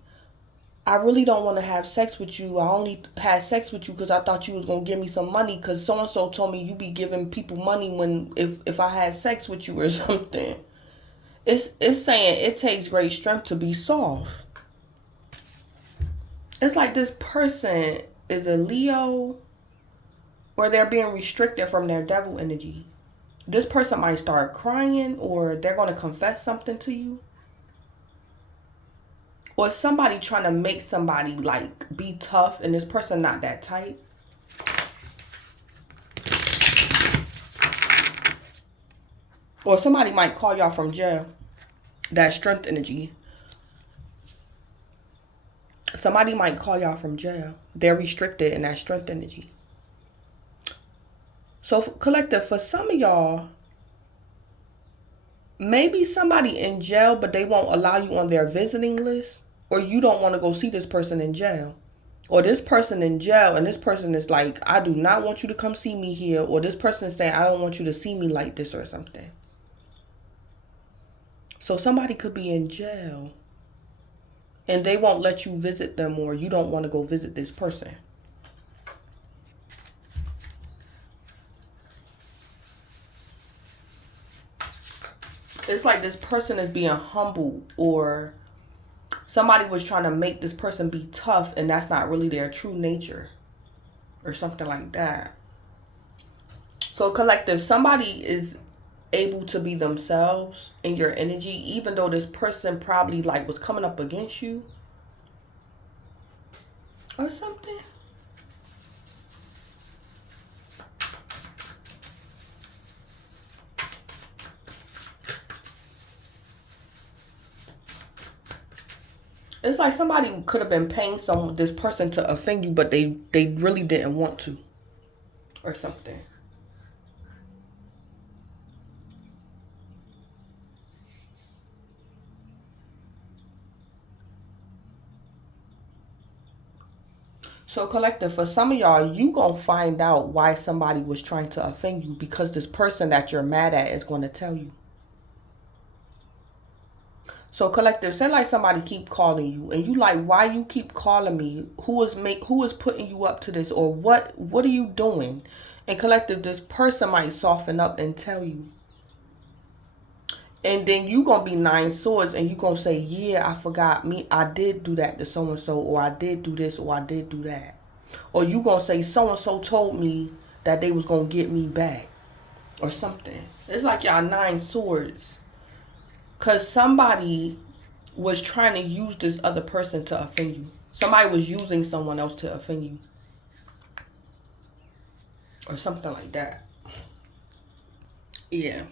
I really don't want to have sex with you. I only had sex with you because I thought you was going to give me some money because so-and-so told me you be giving people money if I had sex with you or something. It's saying it takes great strength to be soft. It's like this person is a Leo or they're being restricted from their devil energy. This person might start crying or they're going to confess something to you. Or somebody trying to make somebody like be tough and this person not that type. Or somebody might call y'all from jail. That strength energy. Somebody might call y'all from jail. They're restricted in that strength energy. So collective, for some of y'all, maybe somebody in jail, but they won't allow you on their visiting list. Or you don't want to go see this person in jail. Or this person in jail and this person is like, I do not want you to come see me here. Or this person is saying, I don't want you to see me like this or something. So somebody could be in jail and they won't let you visit them or you don't want to go visit this person. It's like this person is being humble or somebody was trying to make this person be tough and that's not really their true nature or something like that. So collective, somebody is able to be themselves in your energy, even though this person probably like was coming up against you or something. It's like somebody could have been paying this person to offend you, but they really didn't want to or something. So collective, for some of y'all, you gonna find out why somebody was trying to offend you because this person that you're mad at is going to tell you. So collective, say like somebody keep calling you and you like, why you keep calling me? Who is putting you up to this? Or what are you doing? And collective, this person might soften up and tell you. And then you going to be 9 swords and you going to say, yeah, I forgot me. I did do that to so-and-so, or I did do this, or I did do that. Or you going to say, so-and-so told me that they was going to get me back or something. It's like y'all 9 swords. Because somebody was trying to use this other person to offend you. Somebody was using someone else to offend you. Or something like that. Yeah.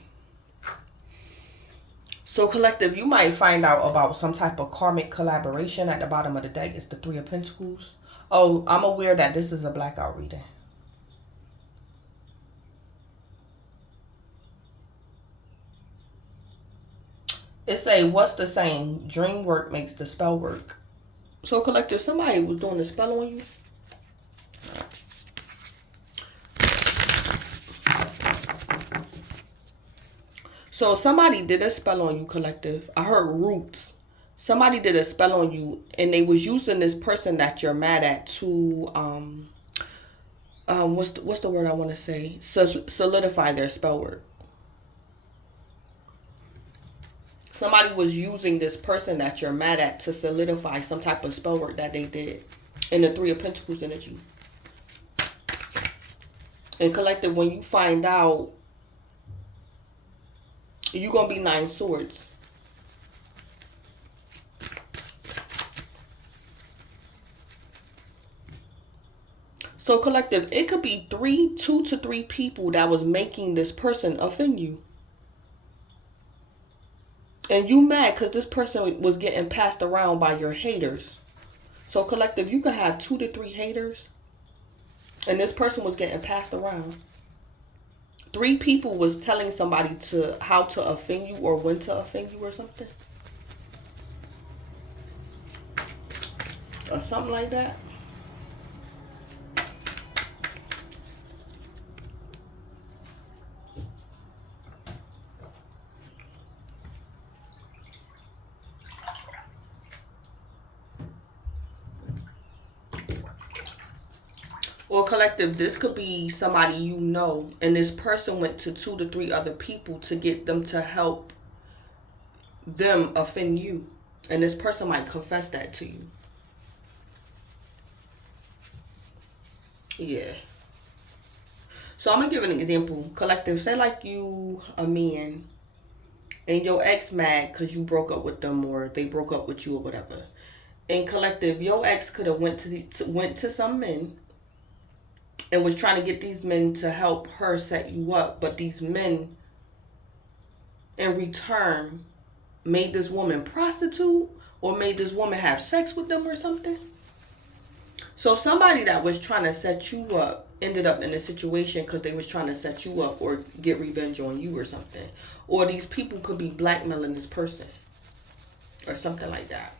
So collective, you might find out about some type of karmic collaboration. At the bottom of the deck, it's the 3 of Pentacles. Oh, I'm aware that this is a blackout reading. It say, what's the saying? Dream work makes the spell work. So collective, somebody was doing a spell on you. So somebody did a spell on you, collective. I heard roots. Somebody did a spell on you, and they was using this person that you're mad at to what's the word I want to say? Solidify their spell work. Somebody was using this person that you're mad at to solidify some type of spell work that they did in the 3 of Pentacles energy. And collective, when you find out, you're going to be 9 swords. So collective, it could be 2 to 3 people that was making this person offend you. And you mad because this person was getting passed around by your haters. So collective, you could have 2 to 3 haters. And this person was getting passed around. 3 people was telling somebody how to offend you or when to offend you or something. Or something like that. Or collective, this could be somebody you know, and this person went to 2 to 3 other people to get them to help them offend you. And this person might confess that to you. Yeah. So I'm going to give an example. Collective, say like you a man and your ex mad because you broke up with them or they broke up with you or whatever. And collective, your ex could have went to some men and was trying to get these men to help her set you up. But these men, in return, made this woman prostitute or made this woman have sex with them or something. So somebody that was trying to set you up ended up in a situation because they was trying to set you up or get revenge on you or something. Or these people could be blackmailing this person or something like that.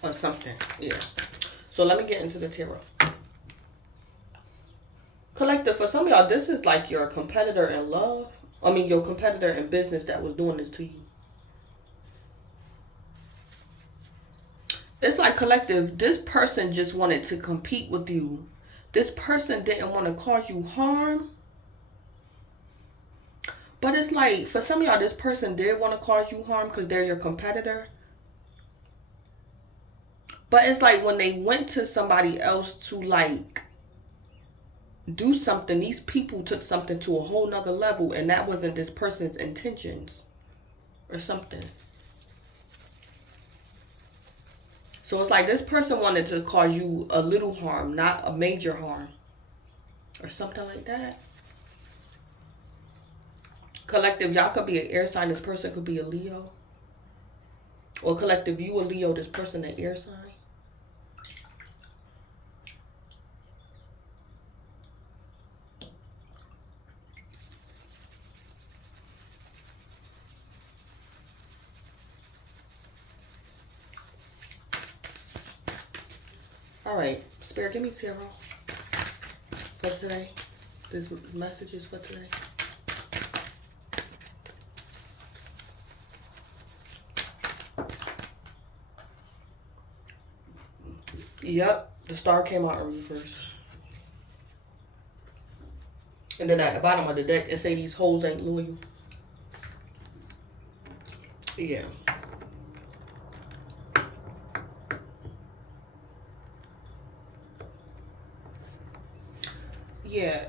Or something, yeah. So let me get into the tarot. Collective, for some of y'all, this is like your competitor in love. I mean, your competitor in business that was doing this to you. It's like collective, this person just wanted to compete with you. This person didn't want to cause you harm. But it's like, for some of y'all, this person did want to cause you harm because they're your competitor. But it's like when they went to somebody else to like do something, these people took something to a whole nother level and that wasn't this person's intentions or something. So it's like this person wanted to cause you a little harm, not a major harm or something like that. Collective, y'all could be an air sign, this person could be a Leo. Or collective, you a Leo, this person an air sign. Alright, Spirit, give me tarot for today. This message is for today. Yep, the star came out in reverse. And then at the bottom of the deck, it say these hoes ain't loyal. Yeah. Yeah.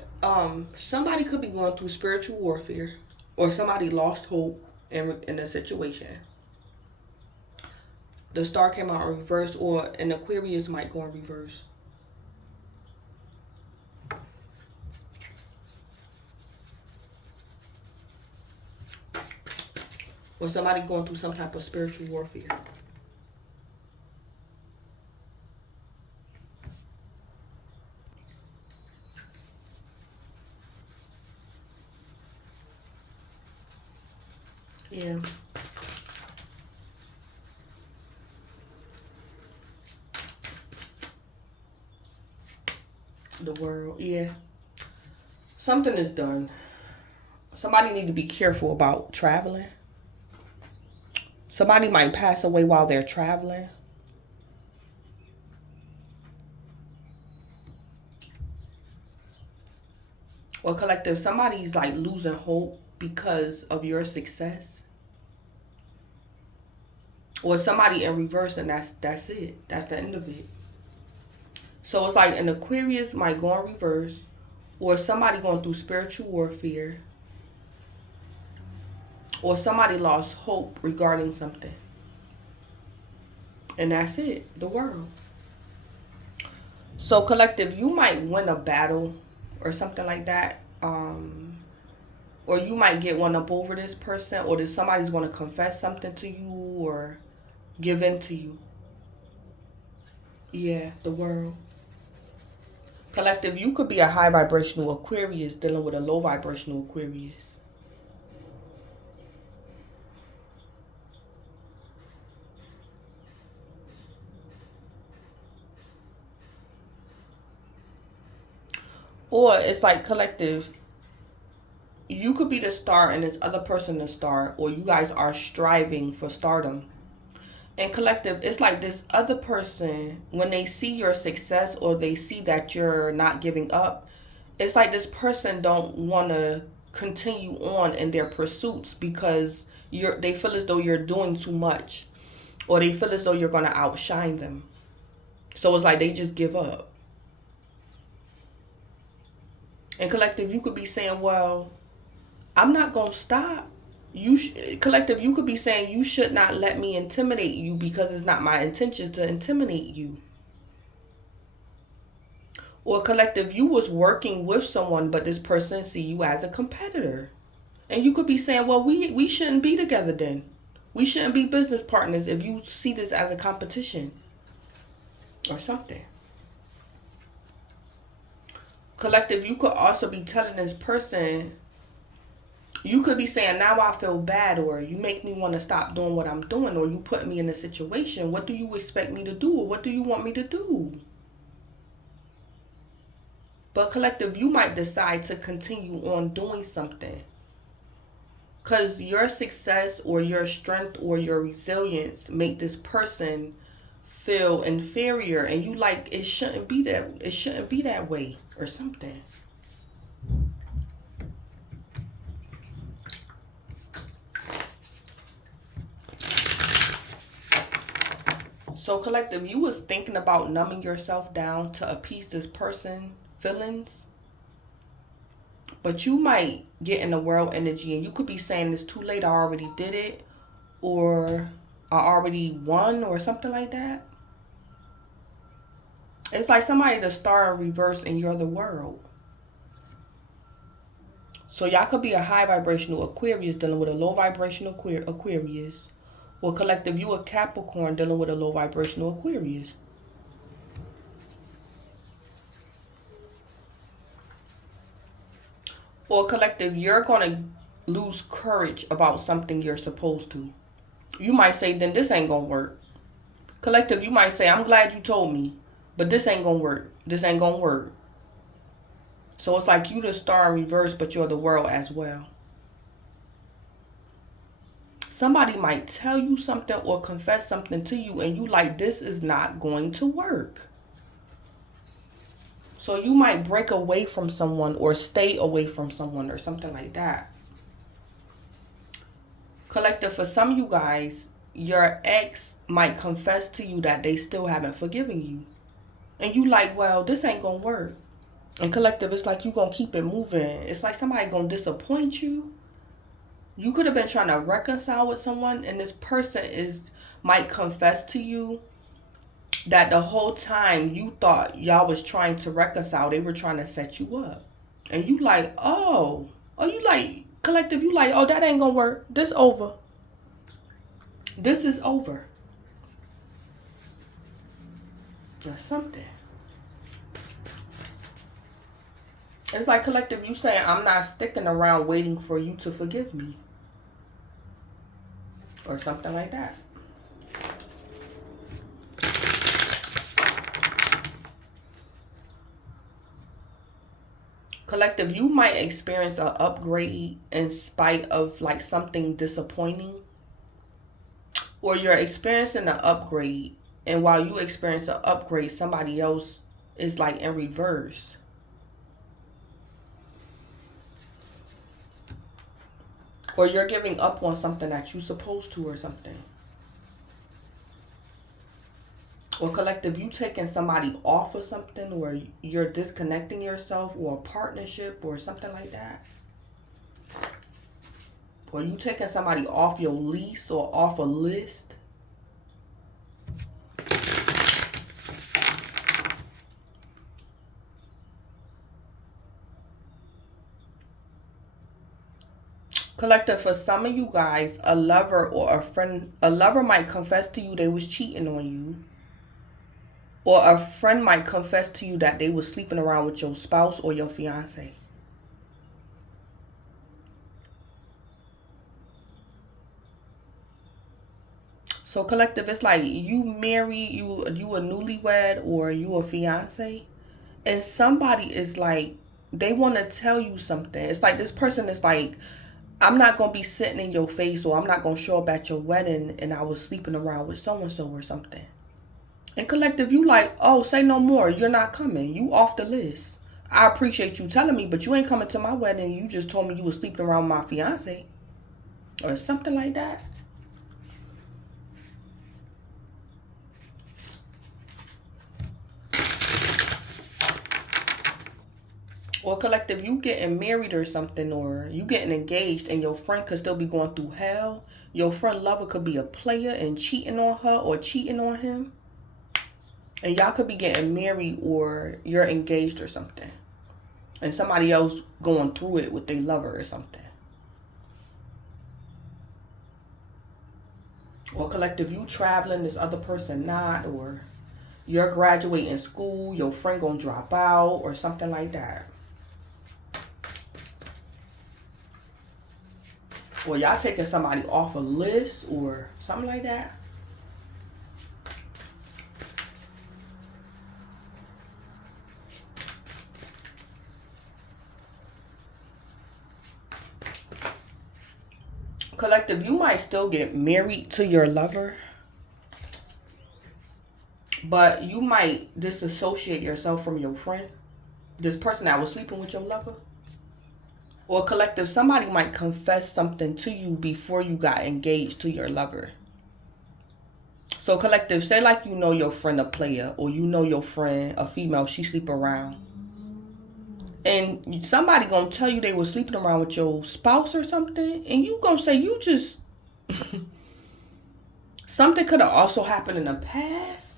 Somebody could be going through spiritual warfare, or somebody lost hope in a situation. The star came out in reverse, or an Aquarius might go in reverse. Or somebody going through some type of spiritual warfare. Yeah. The world. Yeah. Something is done. Somebody need to be careful about traveling. Somebody might pass away while they're traveling. Or collective, somebody's like losing hope because of your success. Or somebody in reverse, and that's it. That's the end of it. So it's like an Aquarius might go in reverse, or somebody going through spiritual warfare, or somebody lost hope regarding something. And that's it. The world. So collective, you might win a battle or something like that. Or you might get one up over this person, or somebody's going to confess something to you or give in to you. Yeah, the world. Collective, you could be a high vibrational Aquarius dealing with a low vibrational Aquarius. Or it's like collective, you could be the star and this other person the star, or you guys are striving for stardom. And collective, it's like this other person, when they see your success or they see that you're not giving up, it's like this person don't want to continue on in their pursuits because they feel as though you're doing too much, or they feel as though you're going to outshine them. So it's like they just give up. And collective, you could be saying, well, I'm not going to stop. Collective, you could be saying you should not let me intimidate you because it's not my intention to intimidate you. Or collective, you was working with someone, but this person see you as a competitor. And you could be saying, well, we shouldn't be together then. We shouldn't be business partners if you see this as a competition or something. Collective, you could also be telling this person, you could be saying, now I feel bad, or you make me want to stop doing what I'm doing, or you put me in a situation. What do you expect me to do, or what do you want me to do? But collective, you might decide to continue on doing something. Because your success or your strength or your resilience make this person feel inferior, and you like, it shouldn't be that way or something. So collective, you was thinking about numbing yourself down to appease this person's feelings, but you might get in the world energy and you could be saying it's too late, I already did it, or I already won, or something like that. It's like somebody the star in reverse and you're the world. So y'all could be a high vibrational Aquarius dealing with a low vibrational Aquarius. Or collective, you a Capricorn dealing with a low vibrational Aquarius. Or collective, you're going to lose courage about something you're supposed to. You might say, then this ain't going to work. Collective, you might say, I'm glad you told me, but this ain't going to work. This ain't going to work. So it's like you the star in reverse, but you're the world as well. Somebody might tell you something or confess something to you, and you like, this is not going to work. So you might break away from someone or stay away from someone or something like that. Collective, for some of you guys, your ex might confess to you that they still haven't forgiven you. And you like, well, this ain't gonna work. And collective, it's like you gonna keep it moving. It's like somebody gonna disappoint you. You could have been trying to reconcile with someone, and this person might confess to you that the whole time you thought y'all was trying to reconcile, they were trying to set you up. And you like, you like, collective, you like, oh, that ain't gonna work. This over. This is over. Or something. It's like, collective, you saying, I'm not sticking around waiting for you to forgive me. Or something like that. Collective, you might experience an upgrade in spite of like something disappointing. Or you're experiencing an upgrade, and while you experience an upgrade, somebody else is like in reverse. Or you're giving up on something that you're supposed to or something. Or collective, you taking somebody off of something, or you're disconnecting yourself, or a partnership or something like that. Or you taking somebody off your lease or off a list. Collective, for some of you guys, a lover or a lover might confess to you they was cheating on you. Or a friend might confess to you that they was sleeping around with your spouse or your fiance. So collective, it's like you married, you a newlywed or you a fiance. And somebody is like, they want to tell you something. It's like this person is like, I'm not going to be sitting in your face, or I'm not going to show up at your wedding and I was sleeping around with so-and-so or something. And collective, you like, oh, say no more. You're not coming. You off the list. I appreciate you telling me, but you ain't coming to my wedding. You just told me you was sleeping around with my fiance. Or something like that. Or collective, you getting married or something, or you getting engaged, and your friend could still be going through hell. Your friend lover could be a player and cheating on her or cheating on him. And y'all could be getting married or you're engaged or something. And somebody else going through it with their lover or something. Or collective, you traveling, this other person not, or you're graduating school, your friend gonna drop out or something like that. Or y'all taking somebody off a list or something like that. Collective, you might still get married to your lover, but you might disassociate yourself from your friend, this person that was sleeping with your lover. Or collective, somebody might confess something to you before you got engaged to your lover. So collective, say like you know your friend a player, or you know your friend a female, she sleep around. And somebody gonna tell you they was sleeping around with your spouse or something, and you gonna say you just something could have also happened in the past.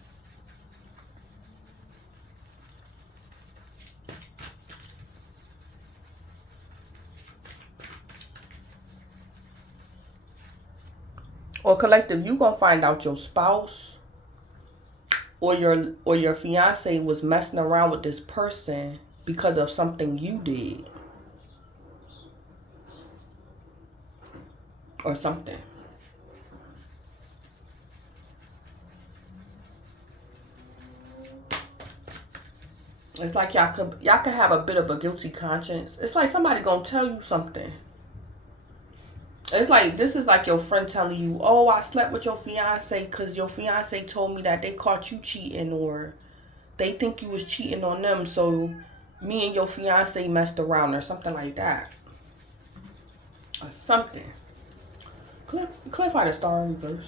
Or collective, you gonna find out your spouse or your fiance was messing around with this person because of something you did. Or something. It's like y'all could have a bit of a guilty conscience. It's like somebody gonna tell you something. It's like, this is like your friend telling you, oh, I slept with your fiance because your fiance told me that they caught you cheating, or they think you was cheating on them, so me and your fiance messed around or something like that. Or something. Clarify the star in reverse.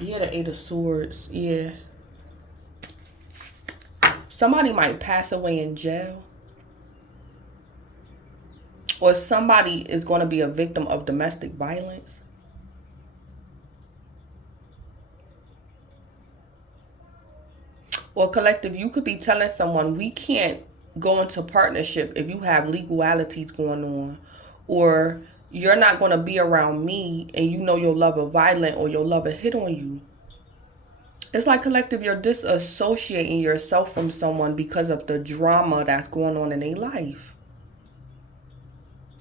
Yeah, the 8 of Swords. Yeah. Somebody might pass away in jail. Or somebody is going to be a victim of domestic violence. Or collective, you could be telling someone we can't go into partnership if you have legalities going on. Or you're not going to be around me and you know your lover violent or your lover hit on you. It's like collective, you're disassociating yourself from someone because of the drama that's going on in their life.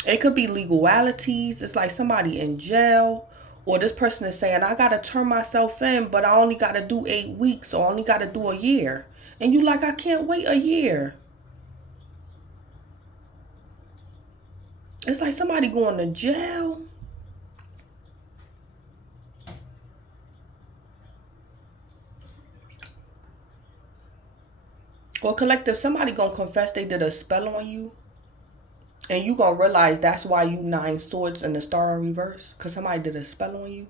It could be legalities. It's like somebody in jail. Or this person is saying, I got to turn myself in, but I only got to do 8 weeks or I only got to do a year. And you like, I can't wait a year. It's like somebody going to jail. Or collective, somebody going to confess they did a spell on you. And you going to realize that's why you 9 swords and the star in reverse. Because somebody did a spell on you.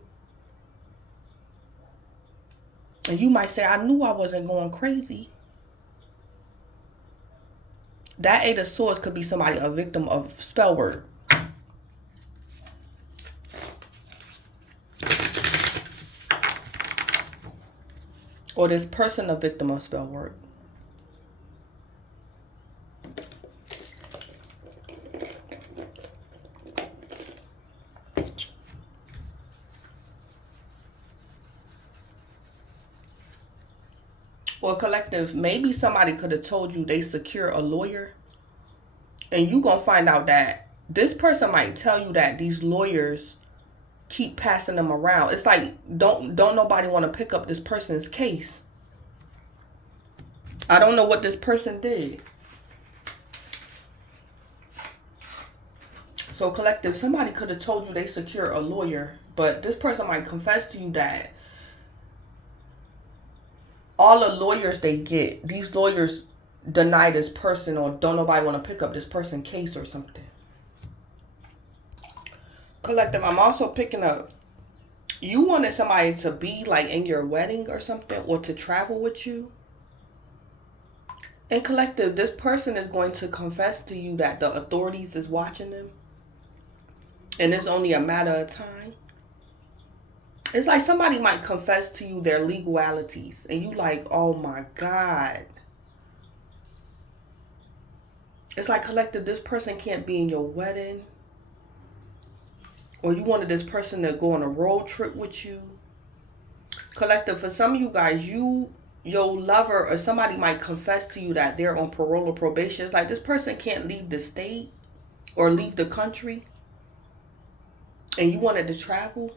And you might say, I knew I wasn't going crazy. That 8 of Swords could be somebody a victim of spell work. Or this person a victim of spell work. Or collective, maybe somebody could have told you they secure a lawyer. And you going to find out that this person might tell you that these lawyers keep passing them around. It's like, don't nobody want to pick up this person's case. I don't know what this person did. So collective, somebody could have told you they secure a lawyer. But this person might confess to you that all the lawyers they get, these lawyers deny this person or don't nobody want to pick up this person's case or something. Collective, I'm also picking up, you wanted somebody to be like in your wedding or something or to travel with you. And collective, this person is going to confess to you that the authorities is watching them. And it's only a matter of time. It's like somebody might confess to you their legalities. And you like, oh my God. It's like collective, this person can't be in your wedding. Or you wanted this person to go on a road trip with you. Collective, for some of you guys, your lover or somebody might confess to you that they're on parole or probation. It's like this person can't leave the state or leave the country. And you wanted to travel.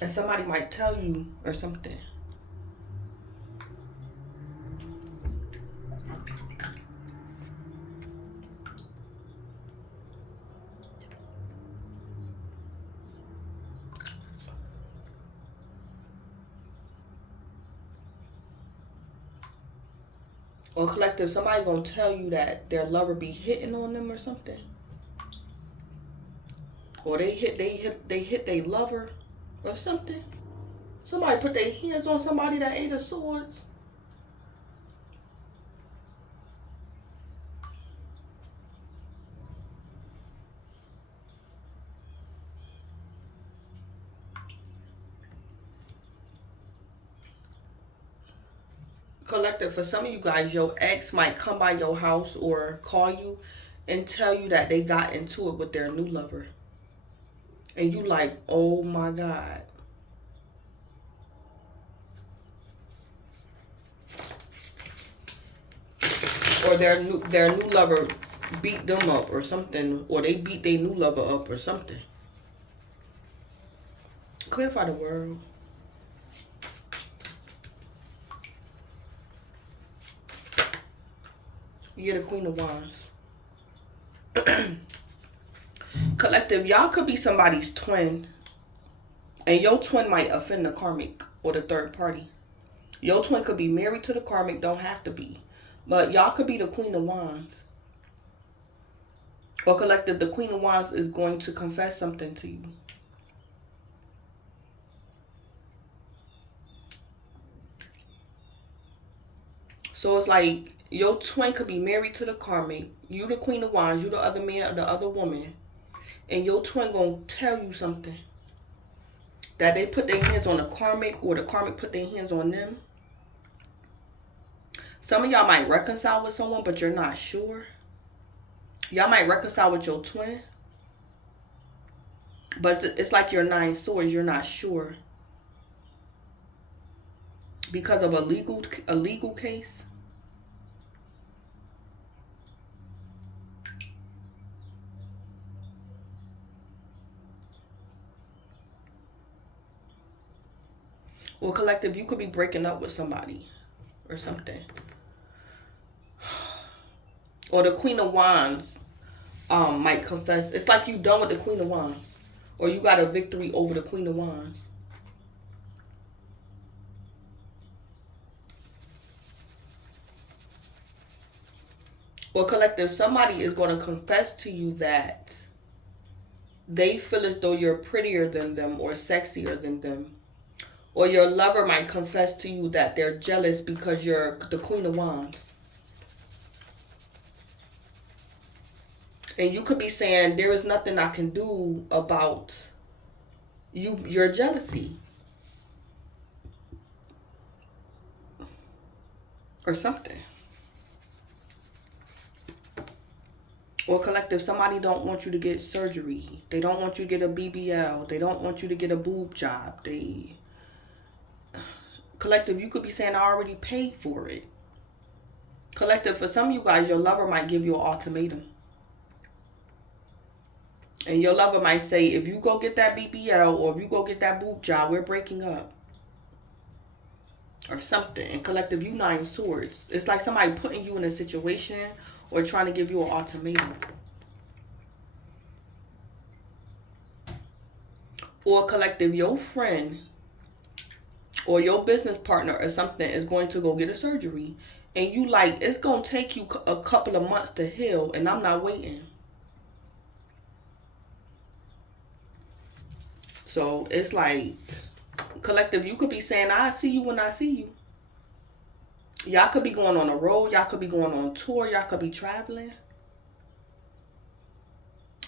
And somebody might tell you or something. Or collective, somebody gonna tell you that their lover be hitting on them or something. Or they hit their lover or something. Somebody put their hands on somebody that 8 of Swords. Collective, for some of you guys, your ex might come by your house or call you and tell you that they got into it with their new lover. And you like, oh my God. Or their new lover beat them up or something. Or they beat their new lover up or something. Clarify the world. You're the Queen of Wands. Collective, y'all could be somebody's twin. And your twin might offend the karmic or the third party. Your twin could be married to the karmic, don't have to be. But y'all could be the Queen of Wands. Or collective, the Queen of Wands is going to confess something to you. So it's like your twin could be married to the karmic. You the Queen of Wands, you the other man or the other woman. And your twin gonna tell you something. That they put their hands on the karmic or the karmic put their hands on them. Some of y'all might reconcile with someone, but you're not sure. Y'all might reconcile with your twin. But it's like your 9 swords, you're not sure. Because of a legal case. Or collective, you could be breaking up with somebody or something. Or the Queen of Wands might confess. It's like you done with the Queen of Wands. Or you got a victory over the Queen of Wands. Or collective, somebody is going to confess to you that they feel as though you're prettier than them or sexier than them. Or your lover might confess to you that they're jealous because you're the Queen of Wands. And you could be saying, there is nothing I can do about your jealousy. Or something. Or collective, somebody don't want you to get surgery. They don't want you to get a BBL. They don't want you to get a boob job. Collective, you could be saying, I already paid for it. Collective, for some of you guys, your lover might give you an ultimatum. And your lover might say, if you go get that BBL or if you go get that boob job, we're breaking up. Or something. And collective, you 9 swords. It's like somebody putting you in a situation or trying to give you an ultimatum. Or collective, your friend or your business partner or something is going to go get a surgery. And you like, it's going to take you a couple of months to heal and I'm not waiting. So it's like, collective, you could be saying, I see you when I see you. Y'all could be going on a road. Y'all could be going on tour. Y'all could be traveling.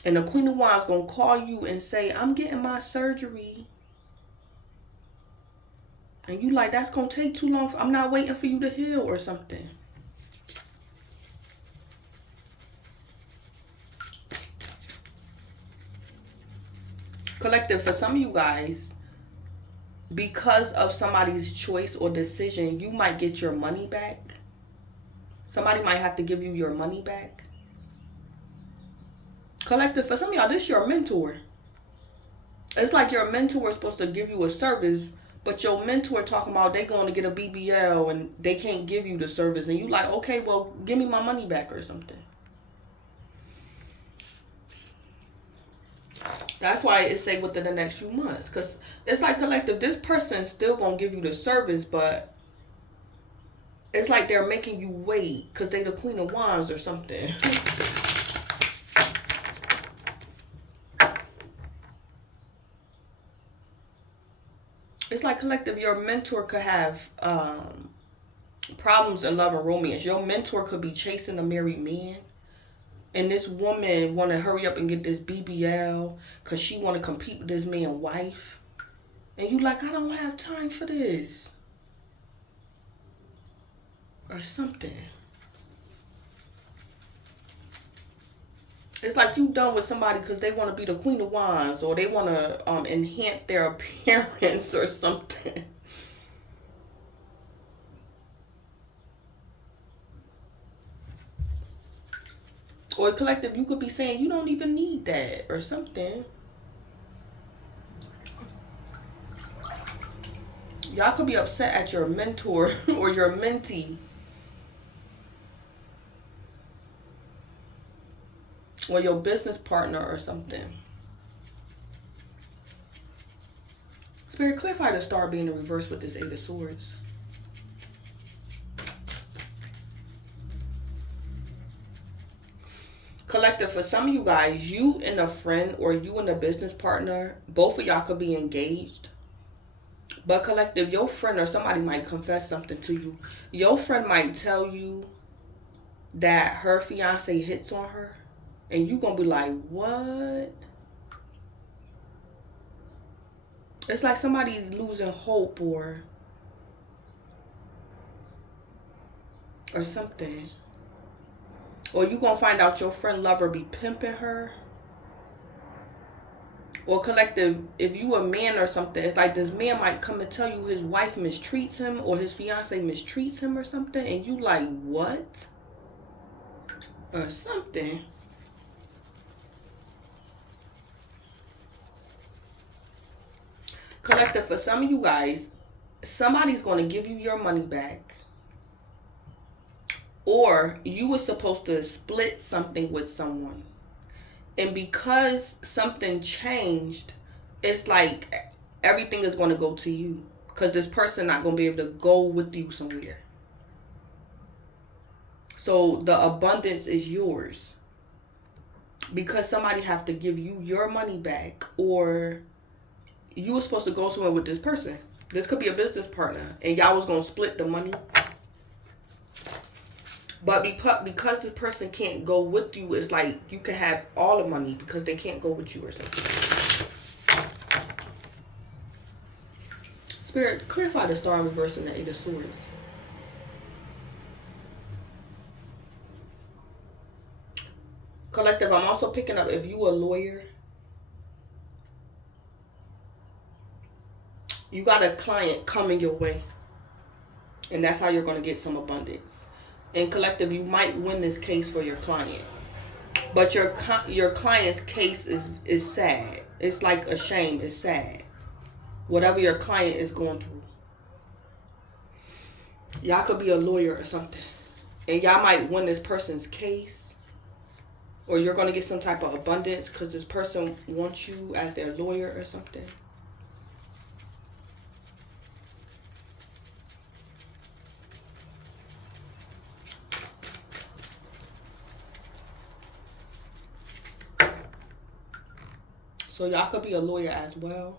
And the Queen of Wands going to call you and say, I'm getting my surgery. And you like, that's going to take too long. I'm not waiting for you to heal or something. Collective, for some of you guys, because of somebody's choice or decision, you might get your money back. Somebody might have to give you your money back. Collective, for some of y'all, this is your mentor. It's like your mentor is supposed to give you a service, but your mentor talking about they going to get a BBL and they can't give you the service. And you like, okay, well, give me my money back or something. That's why it say within the next few months. Because it's like collective, this person still going to give you the service, but it's like they're making you wait because they the Queen of Wands or something. It's like collective, your mentor could have problems in love and romance. Your mentor could be chasing a married man. And this woman want to hurry up and get this BBL because she want to compete with this man's wife. And you like, I don't have time for this. Or something. It's like you done with somebody because they want to be the Queen of Wands. Or they want to enhance their appearance or something. Or collective, you could be saying you don't even need that or something. Y'all could be upset at your mentor or your mentee. Or your business partner or something. Spirit, clarify the star being in reverse with this 8 of Swords. Collective, for some of you guys, you and a friend or you and a business partner, both of y'all could be engaged. But collective, your friend or somebody might confess something to you. Your friend might tell you that her fiance hits on her. And you gonna be like, what? It's like somebody losing hope or something. Or you gonna find out your friend lover be pimping her. Or collective, if you a man or something, it's like this man might come and tell you his wife mistreats him or his fiance mistreats him or something. And you like, what? Or something. Collective, for some of you guys, somebody's going to give you your money back. Or you were supposed to split something with someone. And because something changed, it's like everything is going to go to you. Because this person not going to be able to go with you somewhere. So the abundance is yours. Because somebody have to give you your money back. Or you were supposed to go somewhere with this person. This could be a business partner. And y'all was going to split the money. But because this person can't go with you, it's like you can have all the money because they can't go with you or something. Spirit, clarify the star in reverse and the 8 of Swords. Collective, I'm also picking up if you a lawyer. You got a client coming your way. And that's how you're going to get some abundance. And collective, you might win this case for your client. But your client's case is sad. It's like a shame. It's sad. Whatever your client is going through. Y'all could be a lawyer or something. And y'all might win this person's case. Or you're going to get some type of abundance because this person wants you as their lawyer or something. So y'all could be a lawyer as well.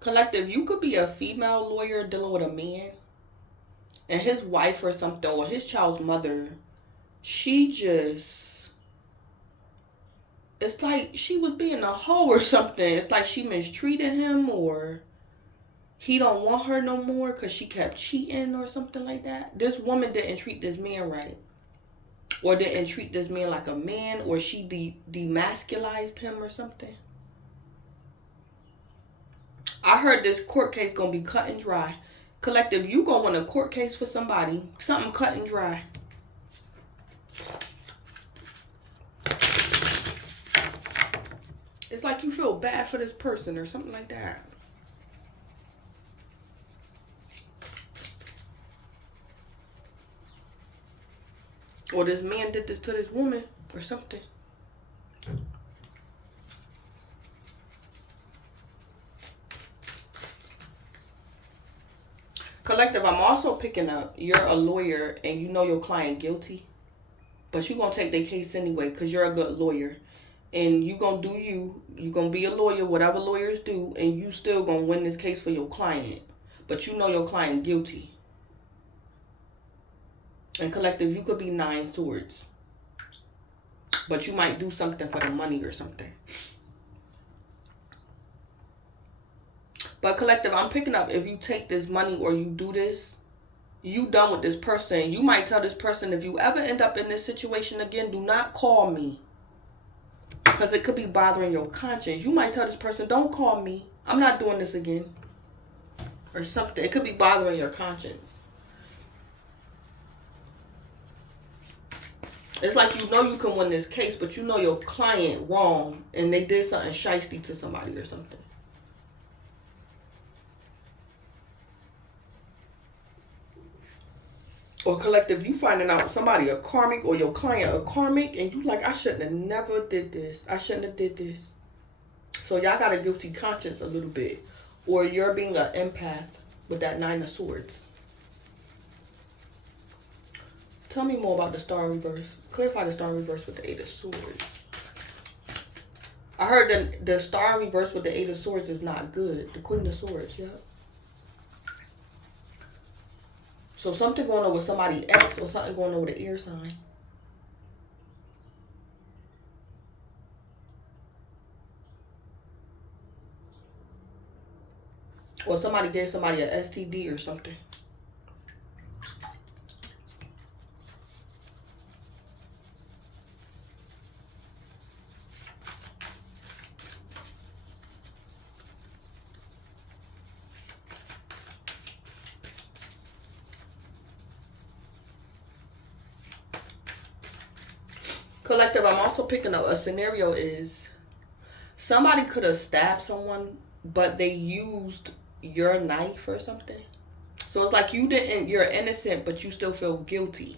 Collective, you could be a female lawyer dealing with a man. And his wife or something, or his child's mother, it's like she was being a hoe or something. It's like she mistreated him or he don't want her no more because she kept cheating or something like that. This woman didn't treat this man right. Or didn't treat this man like a man, or she demasculized him or something. I heard this court case gonna be cut and dry. Collective, you gonna win a court case for somebody. Something cut and dry. It's like you feel bad for this person or something like that. Or this man did this to this woman or something. Collective, I'm also picking up you're a lawyer and you know your client guilty. But you're going to take their case anyway because you're a good lawyer. And you're going to do you. You're going to be a lawyer, whatever lawyers do. And you still going to win this case for your client. But you know your client guilty. And collective, you could be 9 swords. But you might do something for the money or something. But collective, I'm picking up if you take this money or you do this, you done with this person. You might tell this person, if you ever end up in this situation again, do not call me. Because it could be bothering your conscience. You might tell this person, don't call me. I'm not doing this again. Or something. It could be bothering your conscience. It's like you know you can win this case, but you know your client wrong and they did something shiesty to somebody or something. Or collective, you finding out somebody a karmic or your client a karmic and you like, I shouldn't have never did this. I shouldn't have did this. So y'all got a guilty conscience a little bit. Or you're being an empath with that 9 of Swords. Tell me more about the Star in Reverse. Clarify the Star in Reverse with the 8 of Swords. I heard that the Star in Reverse with the 8 of Swords is not good. The Queen of Swords, yep. So something going on with somebody else or something going on with the air sign. Or somebody gave somebody an STD or something. Collective, I'm also picking up a scenario is somebody could have stabbed someone, but they used your knife or something. So it's like you're innocent, but you still feel guilty.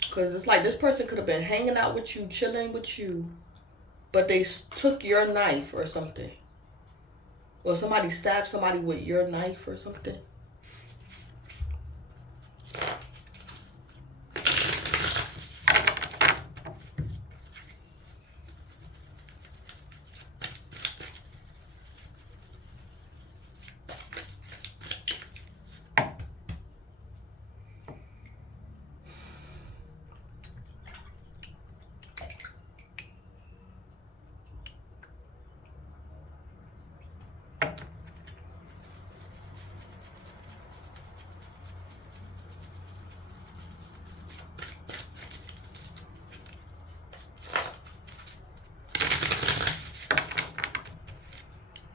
Because it's like this person could have been hanging out with you, chilling with you, but they took your knife or something. Or somebody stabbed somebody with your knife or something.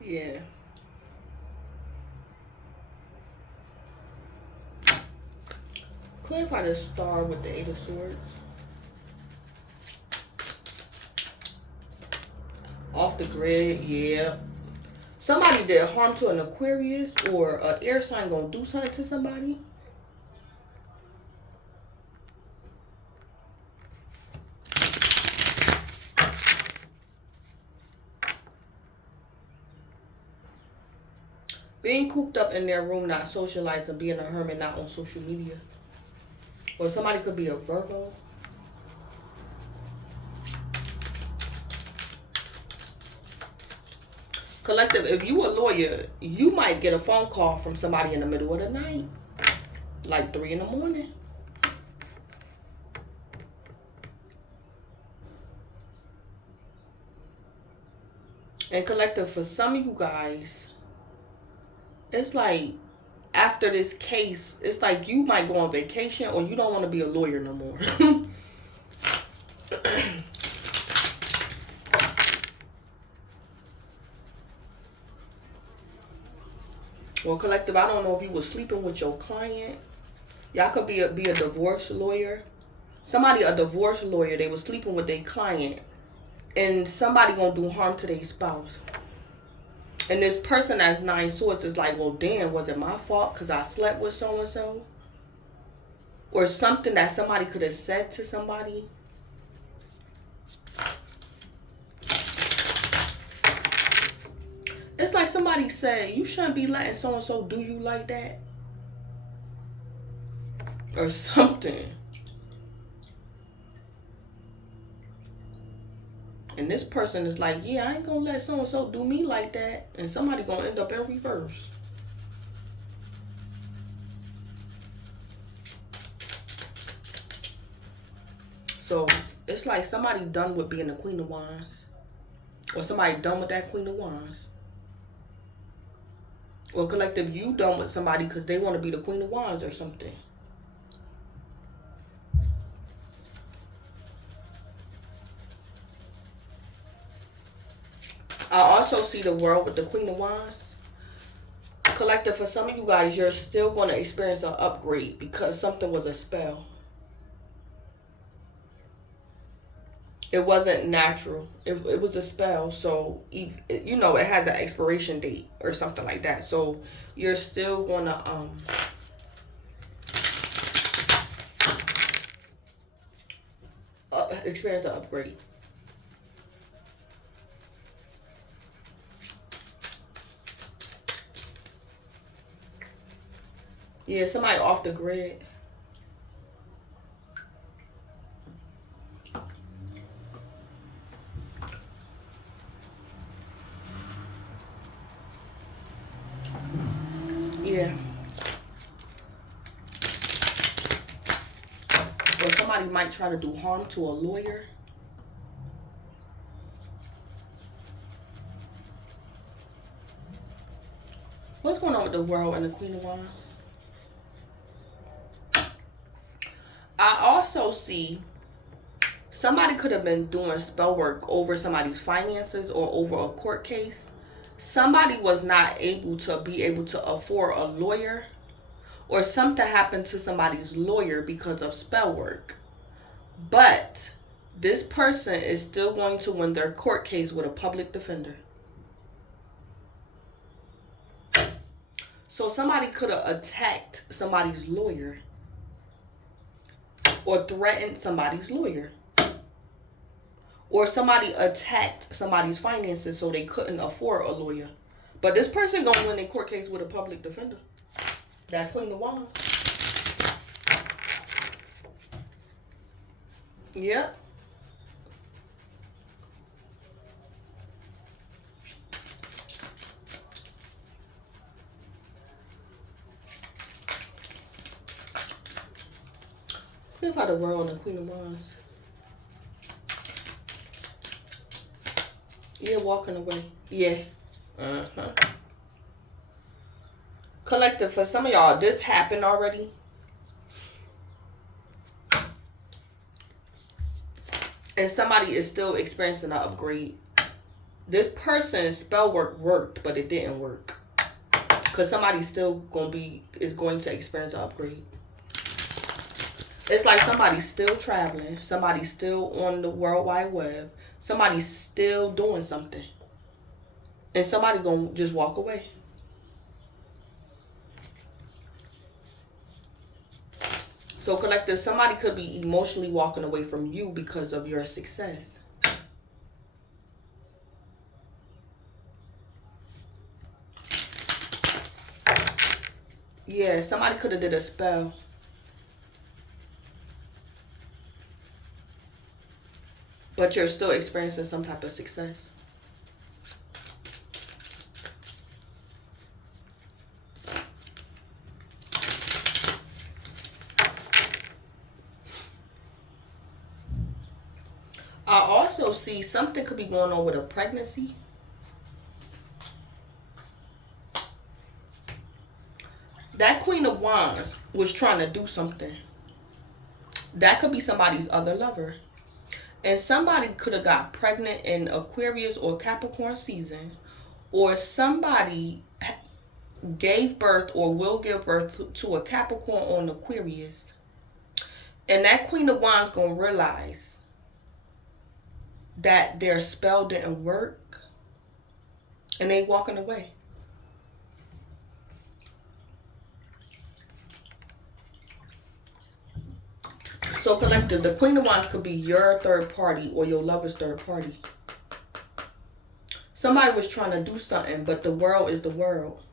Yeah. Clarify the Star with the 8 of Swords. Off the grid, yeah. Somebody did harm to an Aquarius or an air sign gonna do something to somebody. Being cooped up in their room, not socializing, being a hermit, not on social media. Or somebody could be a Virgo. Collective, if you a lawyer, you might get a phone call from somebody in the middle of the night. Like 3 in the morning. And collective, for some of you guys, it's like after this case, it's like you might go on vacation or you don't want to be a lawyer no more. Well, collective, I don't know if you were sleeping with your client. Y'all could be a divorce lawyer. Somebody, a divorce lawyer, they were sleeping with their client. And somebody gonna do harm to their spouse. And this person that's 9 swords is like, well, damn, was it my fault because I slept with so-and-so? Or something that somebody could have said to somebody. It's like somebody said, you shouldn't be letting so-and-so do you like that. Or something. And this person is like, yeah, I ain't gonna let so-and-so do me like that. And somebody gonna end up in reverse. So, it's like somebody done with being the Queen of Wands. Or somebody done with that Queen of Wands. Or collective, you done with somebody because they want to be the Queen of Wands or something. I also see the World with the Queen of Wands. Collective, for some of you guys, you're still going to experience an upgrade because something was a spell. It wasn't natural. It was a spell. So, you know, it has an expiration date or something like that. So, you're still going to... experience an upgrade. Yeah, somebody off the grid. Yeah. Or somebody might try to do harm to a lawyer. What's going on with the World and the Queen of Wands? I also see somebody could have been doing spell work over somebody's finances or over a court case. Somebody was not able to afford a lawyer, or something happened to somebody's lawyer because of spell work. But this person is still going to win their court case with a public defender. So somebody could have attacked somebody's lawyer or threatened somebody's lawyer. Or somebody attacked somebody's finances so they couldn't afford a lawyer. But this person gonna win their court case with a public defender. That's Queen of Wands. Yep. If I the World and the Queen of Wands. Yeah, walking away. Yeah. Uh-huh. Collective, for some of y'all, this happened already. And somebody is still experiencing an upgrade. This person's spell work worked, but it didn't work. Because somebody still is going to experience an upgrade. It's like somebody's still traveling. Somebody's still on the World Wide Web. Somebody's still doing something. And somebody gonna just walk away. So collective, somebody could be emotionally walking away from you because of your success. Yeah, somebody could have did a spell. But you're still experiencing some type of success. I also see something could be going on with a pregnancy. That Queen of Wands was trying to do something. That could be somebody's other lover. And somebody could have got pregnant in Aquarius or Capricorn season. Or somebody gave birth or will give birth to a Capricorn or an Aquarius. And that Queen of Wands going to realize that their spell didn't work. And they walking away. So collective, the Queen of Wands could be your third party or your lover's third party. Somebody was trying to do something, but the world is the world.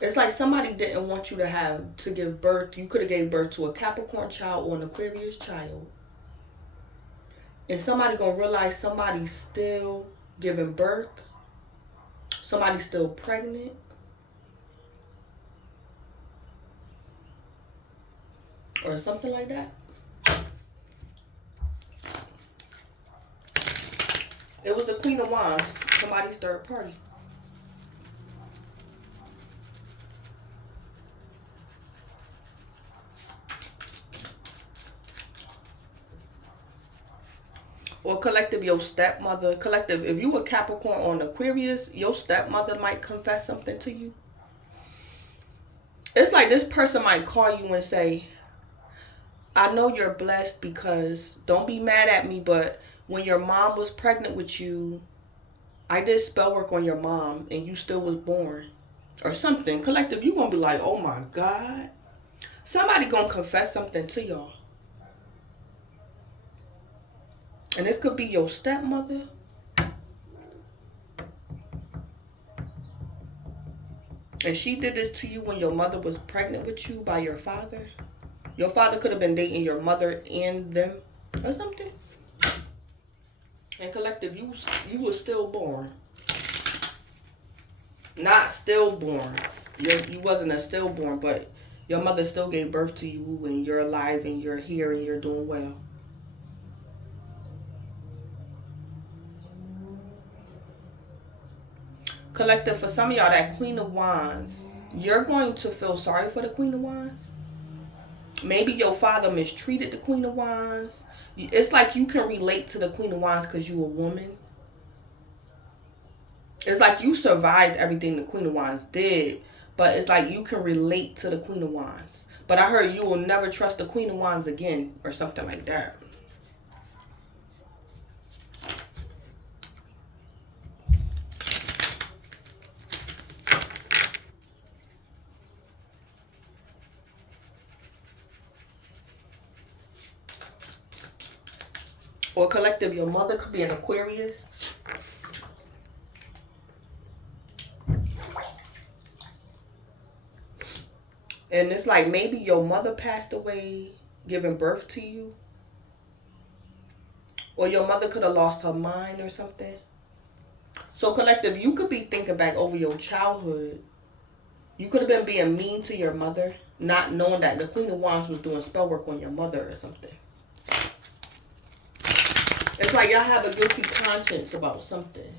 It's like somebody didn't want you to give birth. You could have gave birth to a Capricorn child or an Aquarius child. And somebody gonna realize somebody's still giving birth. Somebody's still pregnant. Or something like that. It was the Queen of Wands, somebody's third party. Or collective, your stepmother. Collective, if you were Capricorn or an Aquarius, your stepmother might confess something to you. It's like this person might call you and say, I know you're blessed because, don't be mad at me, but when your mom was pregnant with you, I did spell work on your mom and you still was born. Or something. Collective, you going to be like, oh my God. Somebody going to confess something to y'all. And this could be your stepmother. And she did this to you when your mother was pregnant with you by your father. Your father could have been dating your mother and them or something. And collective, you were stillborn. Not stillborn. You wasn't a stillborn, but your mother still gave birth to you and you're alive and you're here and you're doing well. Collective, for some of y'all, that Queen of Wands, you're going to feel sorry for the Queen of Wands. Maybe your father mistreated the Queen of Wands. It's like you can relate to the Queen of Wands because you're a woman. It's like you survived everything the Queen of Wands did, but it's like you can relate to the Queen of Wands. But I heard you will never trust the Queen of Wands again or something like that. Or collective, your mother could be an Aquarius. And it's like maybe your mother passed away giving birth to you. Or your mother could have lost her mind or something. So collective, you could be thinking back over your childhood. You could have been being mean to your mother, not knowing that the Queen of Wands was doing spell work on your mother or something. It's like y'all have a guilty conscience about something.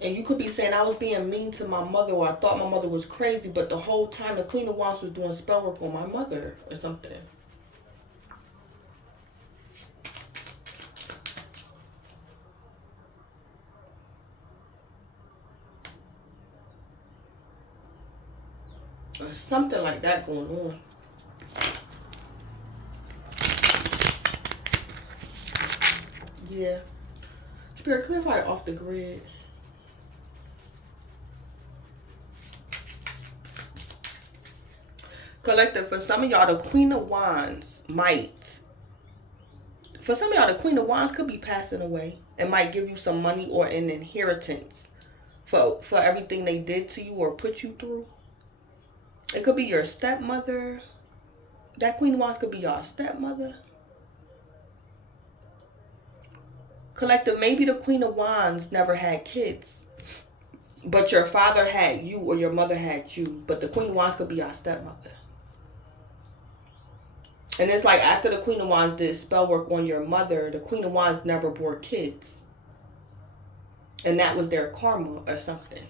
And you could be saying, I was being mean to my mother, or I thought my mother was crazy, but the whole time the Queen of Wands was doing spell work on my mother or something. Or something like that going on. Yeah. Spirit, clarify off the grid. Collective, for some of y'all, the Queen of Wands might. For some of y'all, the Queen of Wands could be passing away and might give you some money or an inheritance for everything they did to you or put you through. It could be your stepmother. That Queen of Wands could be your stepmother. Collective, maybe the Queen of Wands never had kids, but your father had you or your mother had you. But the Queen of Wands could be your stepmother. And it's like after the Queen of Wands did spell work on your mother, the Queen of Wands never bore kids. And that was their karma or something.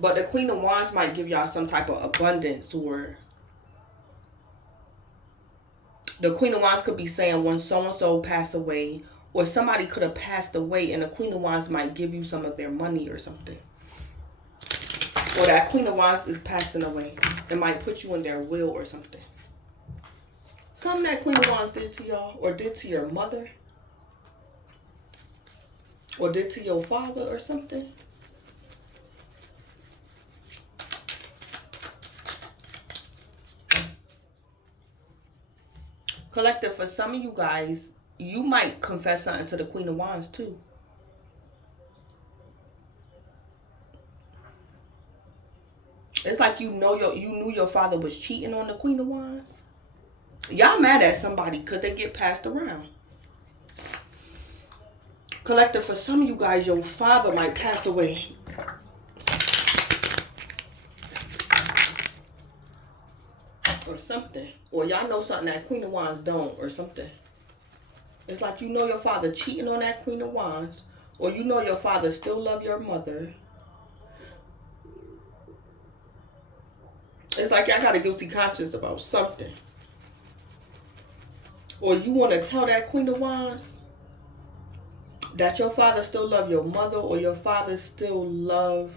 But the Queen of Wands might give y'all some type of abundance, or the Queen of Wands could be saying when so-and-so passed away, or somebody could have passed away and the Queen of Wands might give you some of their money or something. Or that Queen of Wands is passing away. It might put you in their will or something. Something that Queen of Wands did to y'all, or did to your mother, or did to your father or something. Collective, for some of you guys, you might confess something to the Queen of Wands too. It's like you knew your father was cheating on the Queen of Wands. Y'all mad at somebody because they get passed around. Collective, for some of you guys, your father might pass away. Or something. Or y'all know something that Queen of Wands don't or something. It's like you know your father cheating on that Queen of Wands. Or you know your father still love your mother. It's like y'all got a guilty conscience about something. Or you want to tell that Queen of Wands that your father still love your mother, or your father still love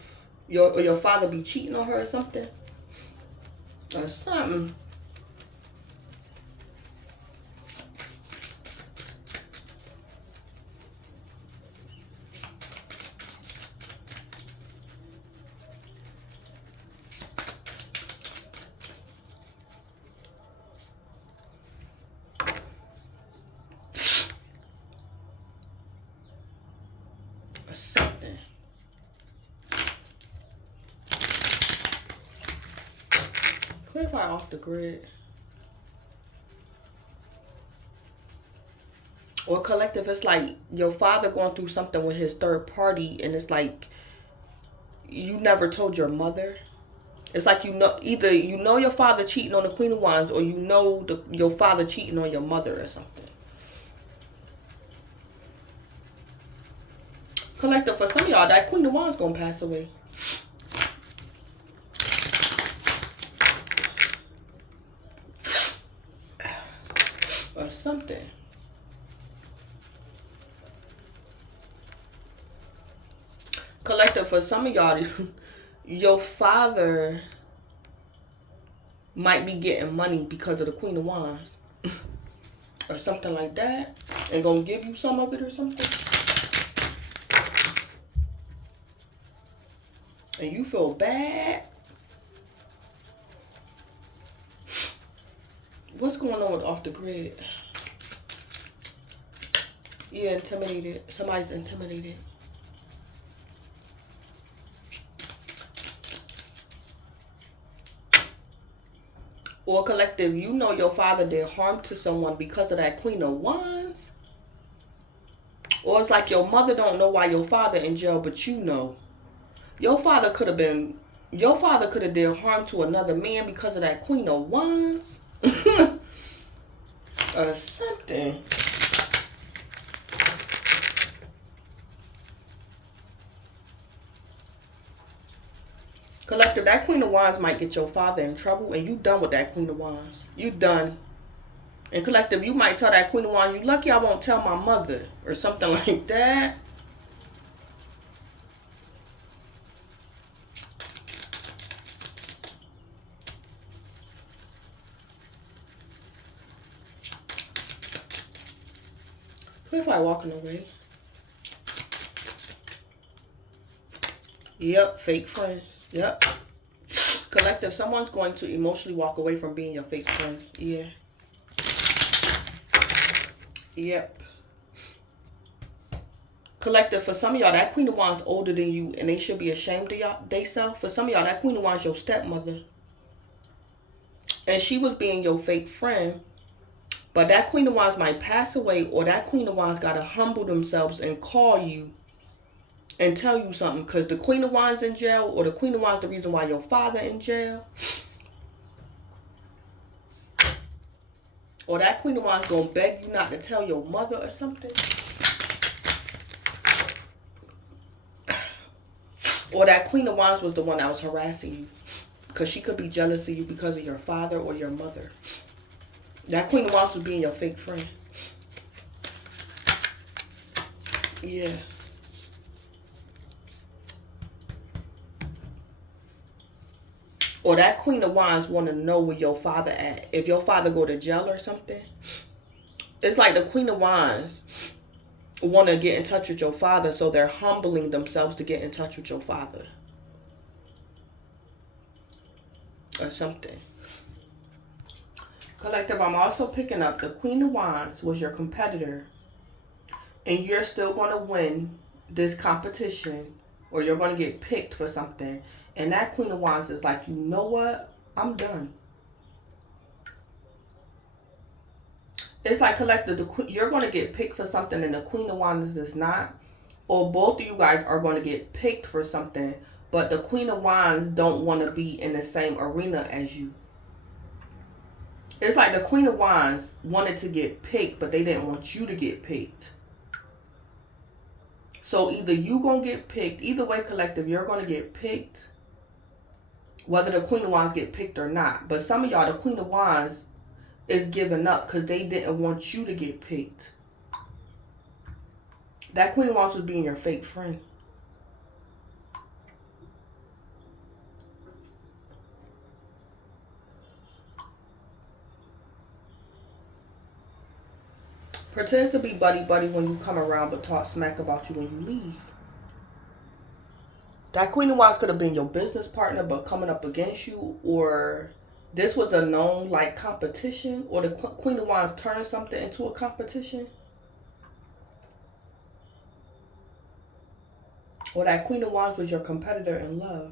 your father be cheating on her or something. Or something. Clarify off the grid. Or collective, it's like your father going through something with his third party, and it's like you never told your mother. It's like either your father cheating on the Queen of Wands, or your father cheating on your mother or something. Collective, for some of y'all, that Queen of Wands gonna pass away. Or something. Collective, for some of y'all, your father might be getting money because of the Queen of Wands. Or something like that. And gonna give you some of it or something. And you feel bad. What's going on with off the grid? Yeah, intimidated. Somebody's intimidated. Or collective, you know your father did harm to someone because of that Queen of Wands. Or it's like your mother don't know why your father in jail, but you know. Your father could have did harm to another man because of that Queen of Wands. Or something. Collective, that Queen of Wands might get your father in trouble, and you done with that Queen of Wands. You done. And collective, you might tell that Queen of Wands, you lucky I won't tell my mother. Or something like that. Clarify walking away. Yep, fake friends. Yep. Collective, someone's going to emotionally walk away from being your fake friend. Yeah. Yep. Collective, for some of y'all, that Queen of Wands older than you, and they should be ashamed of y'all, they self. For some of y'all, that Queen of Wands your stepmother. And she was being your fake friend. But that Queen of Wands might pass away, or that Queen of Wands got to humble themselves and call you and tell you something. Because the Queen of Wands in jail, or the Queen of Wands the reason why your father in jail. Or that Queen of Wands going to beg you not to tell your mother or something. Or that Queen of Wands was the one that was harassing you. Because she could be jealous of you because of your father or your mother. That Queen of Wands was being your fake friend. Yeah. Or that Queen of Wands want to know where your father at. If your father go to jail or something. It's like the Queen of Wands want to get in touch with your father. So they're humbling themselves to get in touch with your father. Or something. Collective, I'm also picking up the Queen of Wands was your competitor. And you're still going to win this competition. Or you're going to get picked for something. And that Queen of Wands is like, you know what? I'm done. It's like collective, you're going to get picked for something and the Queen of Wands is not. Or both of you guys are going to get picked for something. But the Queen of Wands don't want to be in the same arena as you. It's like the Queen of Wands wanted to get picked, but they didn't want you to get picked. So either you going to get picked. Either way, collective, you're going to get picked. Whether the Queen of Wands get picked or not. But some of y'all, the Queen of Wands is giving up because they didn't want you to get picked. That Queen of Wands was being your fake friend. Pretends to be buddy-buddy when you come around, but talk smack about you when you leave. That Queen of Wands could have been your business partner, but coming up against you, or this was a known like competition, or the Queen of Wands turned something into a competition. Or that Queen of Wands was your competitor in love.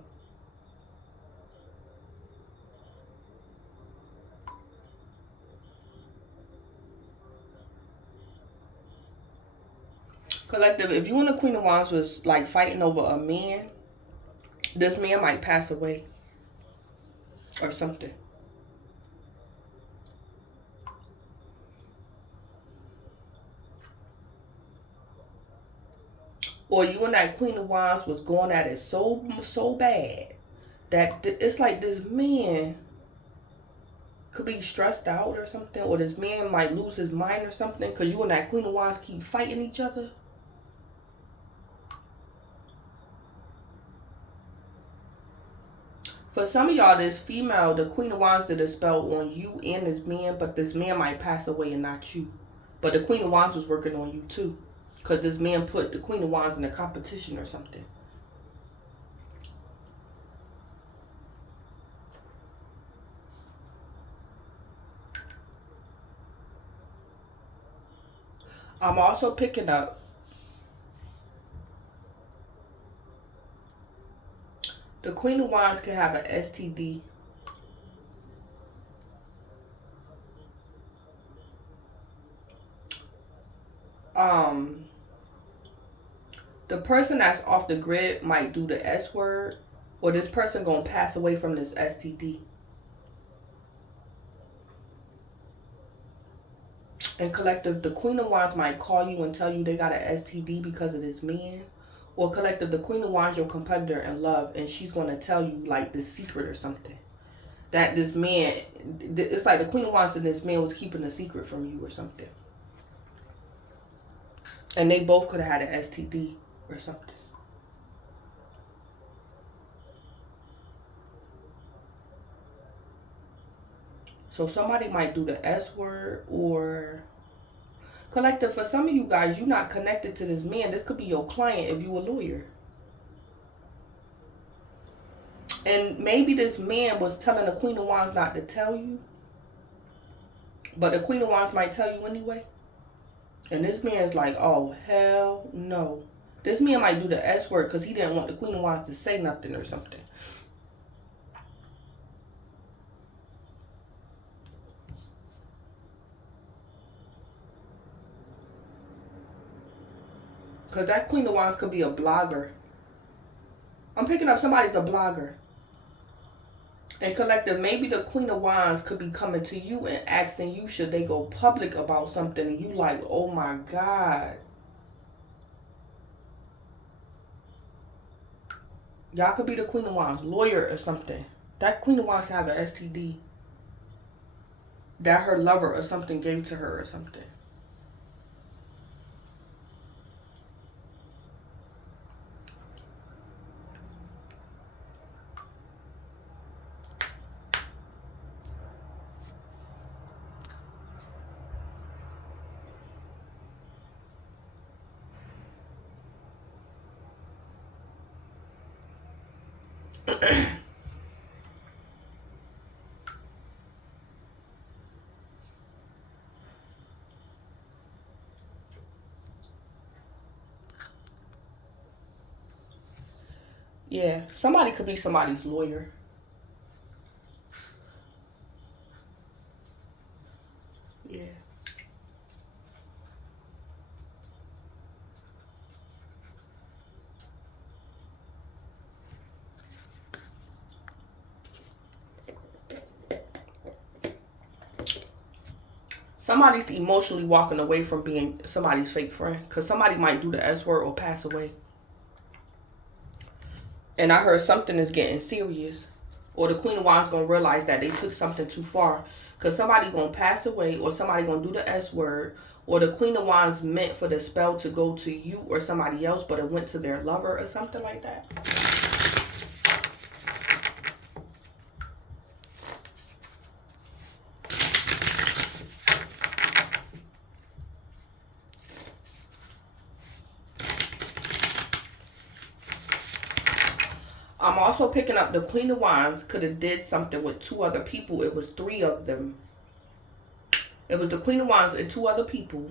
Collective, if you and the Queen of Wands was like fighting over a man, this man might pass away or something. Or you and that Queen of Wands was going at it so bad that it's like this man could be stressed out or something, or this man might lose his mind or something because you and that Queen of Wands keep fighting each other. For some of y'all, this female, the Queen of Wands did a spell on you and this man, but this man might pass away and not you. But the Queen of Wands was working on you too, because this man put the Queen of Wands in a competition or something. I'm also picking up the Queen of Wands can have an STD. The person that's off the grid might do the S word, or this person gonna pass away from this STD. And collective, the Queen of Wands might call you and tell you they got an STD because of this man. Or collective, the Queen of Wands, your competitor in love, and she's going to tell you like this secret or something. That this man, it's like the Queen of Wands and this man was keeping a secret from you or something. And they both could have had an STD or something. So somebody might do the S word, or collective, for some of you guys, you're not connected to this man. This could be your client if you're a lawyer. And maybe this man was telling the Queen of Wands not to tell you, but the Queen of Wands might tell you anyway. And this man's like, oh, hell no. This man might do the S word because he didn't want the Queen of Wands to say nothing or something. Because that Queen of Wands could be a blogger. I'm picking up somebody's a blogger. And collective, maybe the Queen of Wands could be coming to you and asking you should they go public about something. And you like, oh my God. Y'all could be the Queen of Wands lawyer or something. That Queen of Wands have an STD that her lover or something gave to her or something. Yeah, somebody could be somebody's lawyer. Yeah. Somebody's emotionally walking away from being somebody's fake friend. Because somebody might do the S word or pass away. And I heard something is getting serious. Or the Queen of Wands going to realize that they took something too far. Because somebody going to pass away, or somebody going to do the S word. Or the Queen of Wands meant for the spell to go to you or somebody else, but it went to their lover or something like that. I'm also picking up the Queen of Wands could have did something with two other people. It was three of them. It was the Queen of Wands and two other people.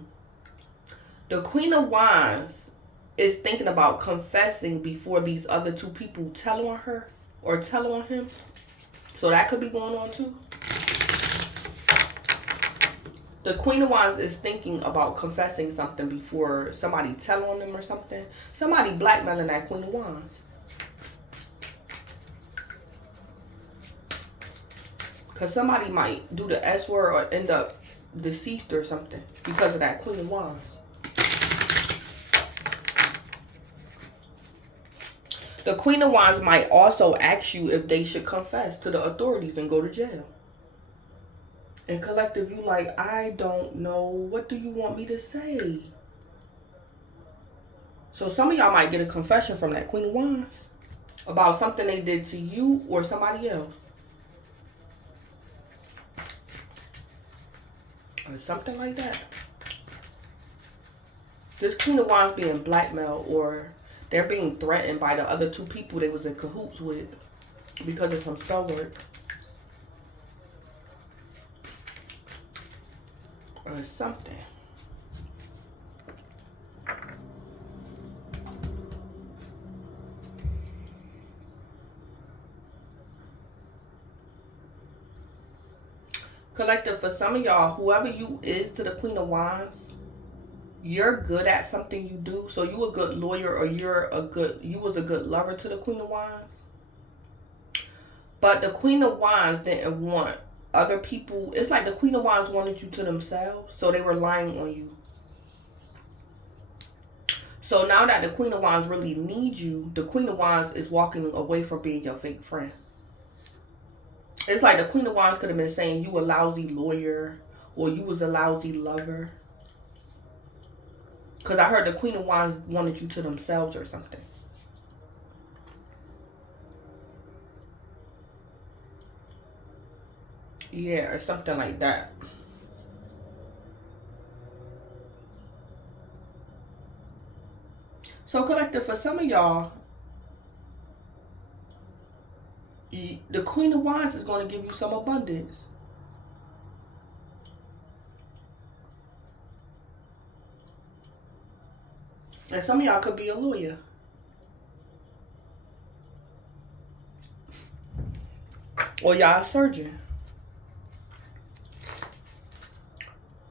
The Queen of Wands is thinking about confessing before these other two people tell on her or tell on him. So that could be going on too. The Queen of Wands is thinking about confessing something before somebody tell on them or something. Somebody blackmailing that Queen of Wands. Because somebody might do the S word or end up deceased or something because of that Queen of Wands. The Queen of Wands might also ask you if they should confess to the authorities and go to jail. And collective, you like, I don't know. What do you want me to say? So some of y'all might get a confession from that Queen of Wands about something they did to you or somebody else. Or something like that. This Queen of Wands being blackmailed, or they're being threatened by the other two people they was in cahoots with because of some spell work. Or something. Collective, for some of y'all, whoever you is to the Queen of Wands, you're good at something you do. So you a good lawyer, or you was a good lover to the Queen of Wands. But the Queen of Wands didn't want other people. It's like the Queen of Wands wanted you to themselves, so they were lying on you. So now that the Queen of Wands really needs you, the Queen of Wands is walking away from being your fake friend. It's like the Queen of Wands could have been saying you a lousy lawyer, or you was a lousy lover. Because I heard the Queen of Wands wanted you to themselves or something. Yeah, or something like that. So collective, for some of y'all, the Queen of Wands is going to give you some abundance. And some of y'all could be a lawyer. Or y'all a surgeon.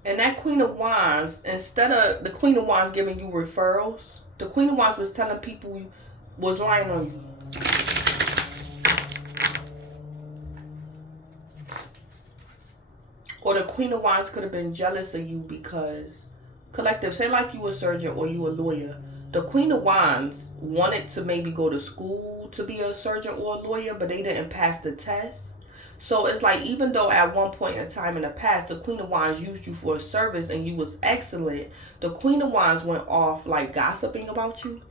And that Queen of Wands, instead of the Queen of Wands giving you referrals, the Queen of Wands was telling people was lying on you. Or the Queen of Wands could have been jealous of you because, collective, say like you a surgeon or you a lawyer. The Queen of Wands wanted to maybe go to school to be a surgeon or a lawyer, but they didn't pass the test. So it's like, even though at one point in time in the past, the Queen of Wands used you for a service and you was excellent, the Queen of Wands went off like gossiping about you.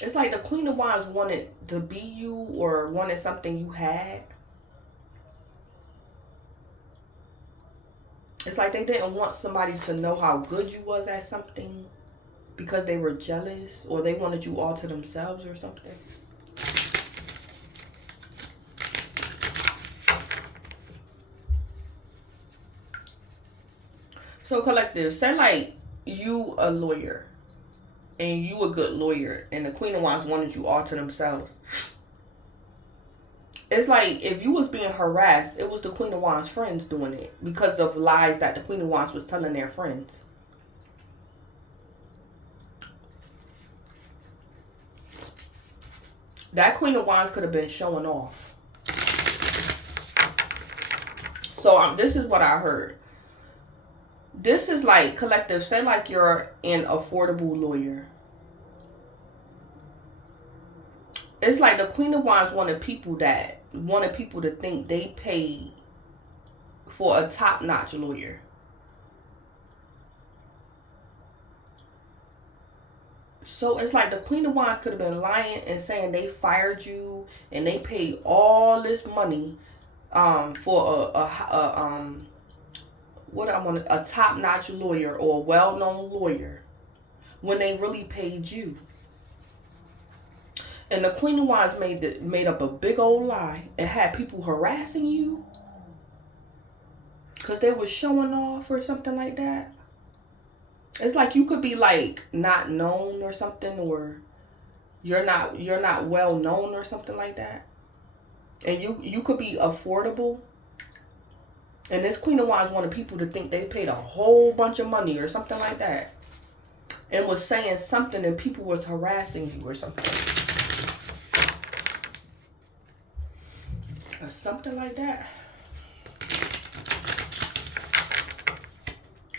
It's like the Queen of Wands wanted to be you or wanted something you had. It's like they didn't want somebody to know how good you was at something because they were jealous, or they wanted you all to themselves or something. So collective, say like you a lawyer and you a good lawyer and the Queen of Wands wanted you all to themselves. It's like if you was being harassed, it was the Queen of Wands friends doing it because of lies that the Queen of Wands was telling their friends. That Queen of Wands could have been showing off. So this is what I heard. This is like, collective, say like you're an affordable lawyer. It's like the Queen of Wands wanted people to think they paid for a top-notch lawyer. So it's like the Queen of Wands could have been lying and saying they fired you and they paid all this money for a top-notch lawyer or a well-known lawyer when they really paid you. And the Queen of Wands made up a big old lie and had people harassing you because they were showing off or something like that. It's like you could be like not known or something, or you're not well known or something like that. And you could be affordable. And this Queen of Wands wanted people to think they paid a whole bunch of money or something like that. And was saying something and people was harassing you or something. Or something like that.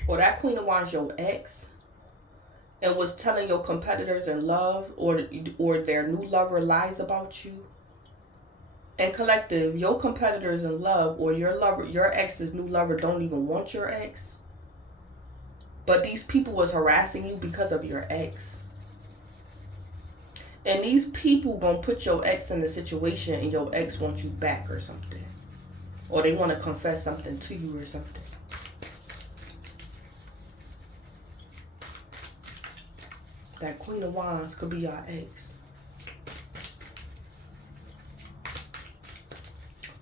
Or that Queen of Wands your ex. And was telling your competitors in love or their new lover lies about you. And collective, your competitors in love or your ex's new lover don't even want your ex. But these people was harassing you because of your ex. And these people gonna put your ex in a situation and your ex wants you back or something. Or they want to confess something to you or something. That Queen of Wands could be your ex.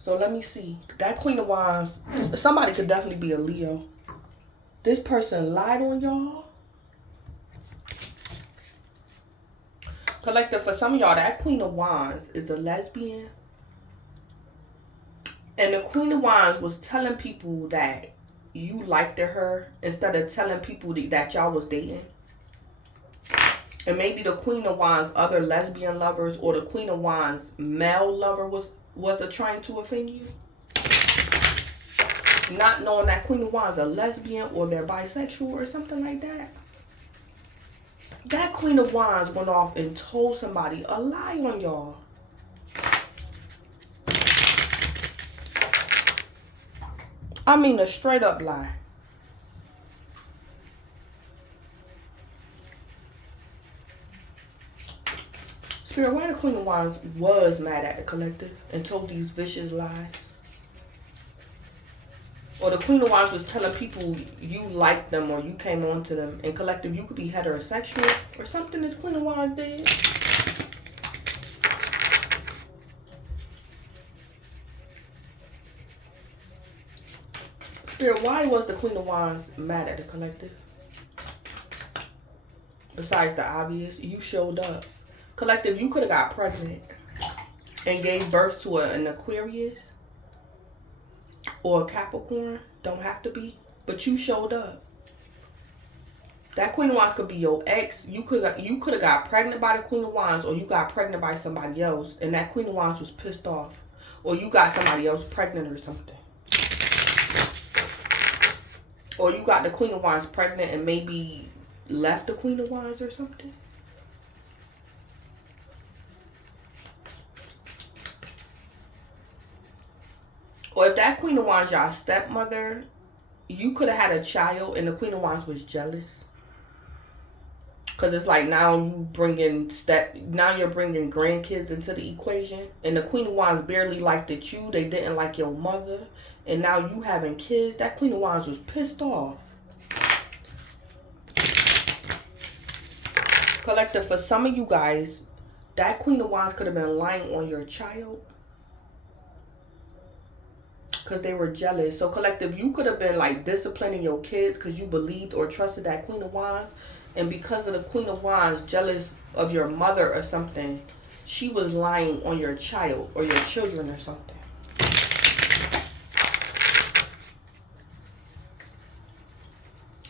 So let me see. That Queen of Wands, somebody could definitely be a Leo. This person lied on y'all. Collective, for some of y'all, that Queen of Wands is a lesbian. And the Queen of Wands was telling people that you liked her instead of telling people that y'all was dating. And maybe the Queen of Wands' other lesbian lovers or the Queen of Wands' male lover was trying to offend you. Not knowing that Queen of Wands a lesbian or they're bisexual or something like that. That Queen of Wands went off and told somebody a lie on y'all. I mean a straight up lie. Spirit, why the Queen of Wands was mad at the collective and told these vicious lies? Or the Queen of Wands was telling people you liked them or you came on to them. And collective, you could be heterosexual or something this Queen of Wands did. Spirit, why was the Queen of Wands mad at the collective? Besides the obvious, you showed up. Collective, you could have got pregnant and gave birth to an Aquarius or a Capricorn. Don't have to be, but you showed up. That Queen of Wands could be your ex. You could have got pregnant by the Queen of Wands, or you got pregnant by somebody else, and that Queen of Wands was pissed off, or you got somebody else pregnant or something, or you got the Queen of Wands pregnant and maybe left the Queen of Wands or something. Or if that Queen of Wands y'all stepmother, you could have had a child and the Queen of Wands was jealous. Because it's like now you're bringing grandkids into the equation. And the Queen of Wands barely liked it you. They didn't like your mother. And now you having kids. That Queen of Wands was pissed off. Collective, for some of you guys, that Queen of Wands could have been lying on your child. Because they were jealous. So collective, you could have been like disciplining your kids because you believed or trusted that Queen of Wands. And because of the Queen of Wands jealous of your mother or something, she was lying on your child or your children or something.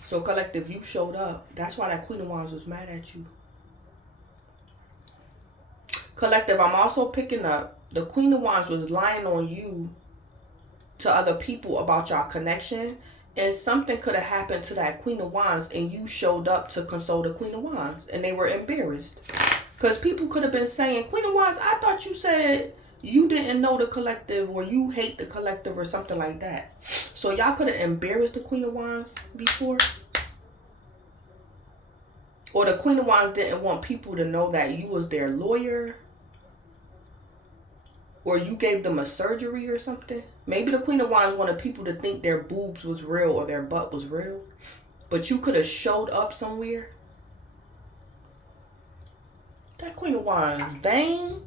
So collective, you showed up. That's why that Queen of Wands was mad at you. Collective, I'm also picking up the Queen of Wands was lying on you to other people about your connection, and something could have happened to that Queen of Wands and you showed up to console the Queen of Wands and they were embarrassed because people could have been saying, Queen of Wands, I thought you said you didn't know the collective or you hate the collective or something like that. So y'all could have embarrassed the Queen of Wands before, or the Queen of Wands didn't want people to know that you was their lawyer, or you gave them a surgery or something. Maybe the Queen of Wands wanted people to think their boobs was real or their butt was real. But you could have showed up somewhere. That Queen of Wands vain.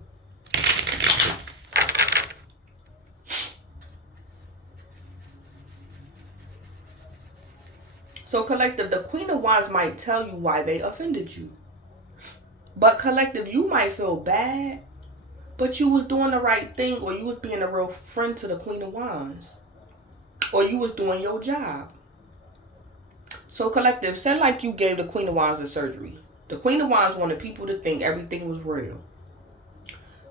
So collective, the Queen of Wands might tell you why they offended you. But collective, you might feel bad. But you was doing the right thing, or you was being a real friend to the Queen of Wands. Or you was doing your job. So collective, say like you gave the Queen of Wands a surgery. The Queen of Wands wanted people to think everything was real.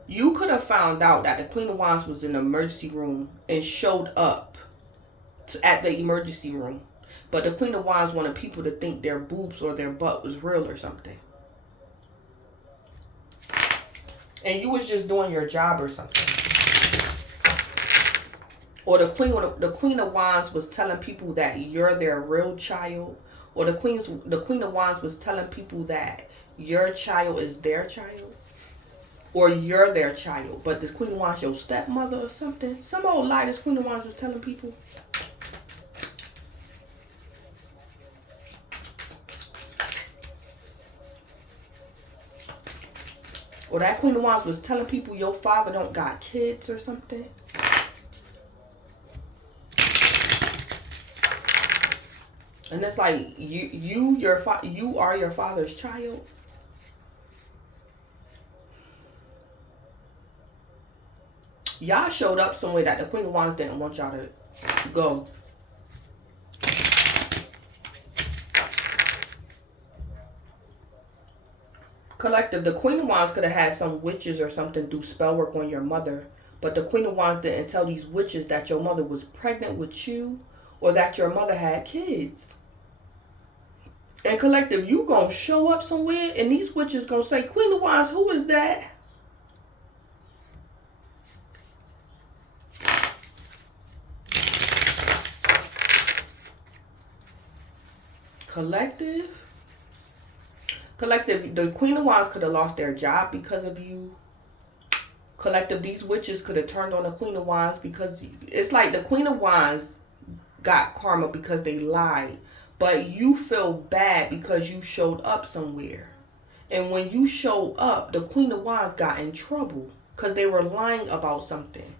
You could have found out that the Queen of Wands was in the emergency room and showed up at the emergency room. But the Queen of Wands wanted people to think their boobs or their butt was real or something. And you was just doing your job or something. Or the Queen of Wands was telling people that you're their real child. Or the Queen of Wands was telling people that your child is their child. Or you're their child. But the Queen of Wands your stepmother or something. Some old lie this Queen of Wands was telling people. Or that Queen of Wands was telling people your father don't got kids or something. And it's like you are your father's child. Y'all showed up somewhere that the Queen of Wands didn't want y'all to go. Collective, the Queen of Wands could have had some witches or something do spell work on your mother. But the Queen of Wands didn't tell these witches that your mother was pregnant with you or that your mother had kids. And collective, you gonna show up somewhere and these witches gonna say, Queen of Wands, who is that? Collective, the Queen of Wands could have lost their job because of you. Collective, these witches could have turned on the Queen of Wands because it's like the Queen of Wands got karma because they lied. But you feel bad because you showed up somewhere. And when you show up, the Queen of Wands got in trouble because they were lying about something.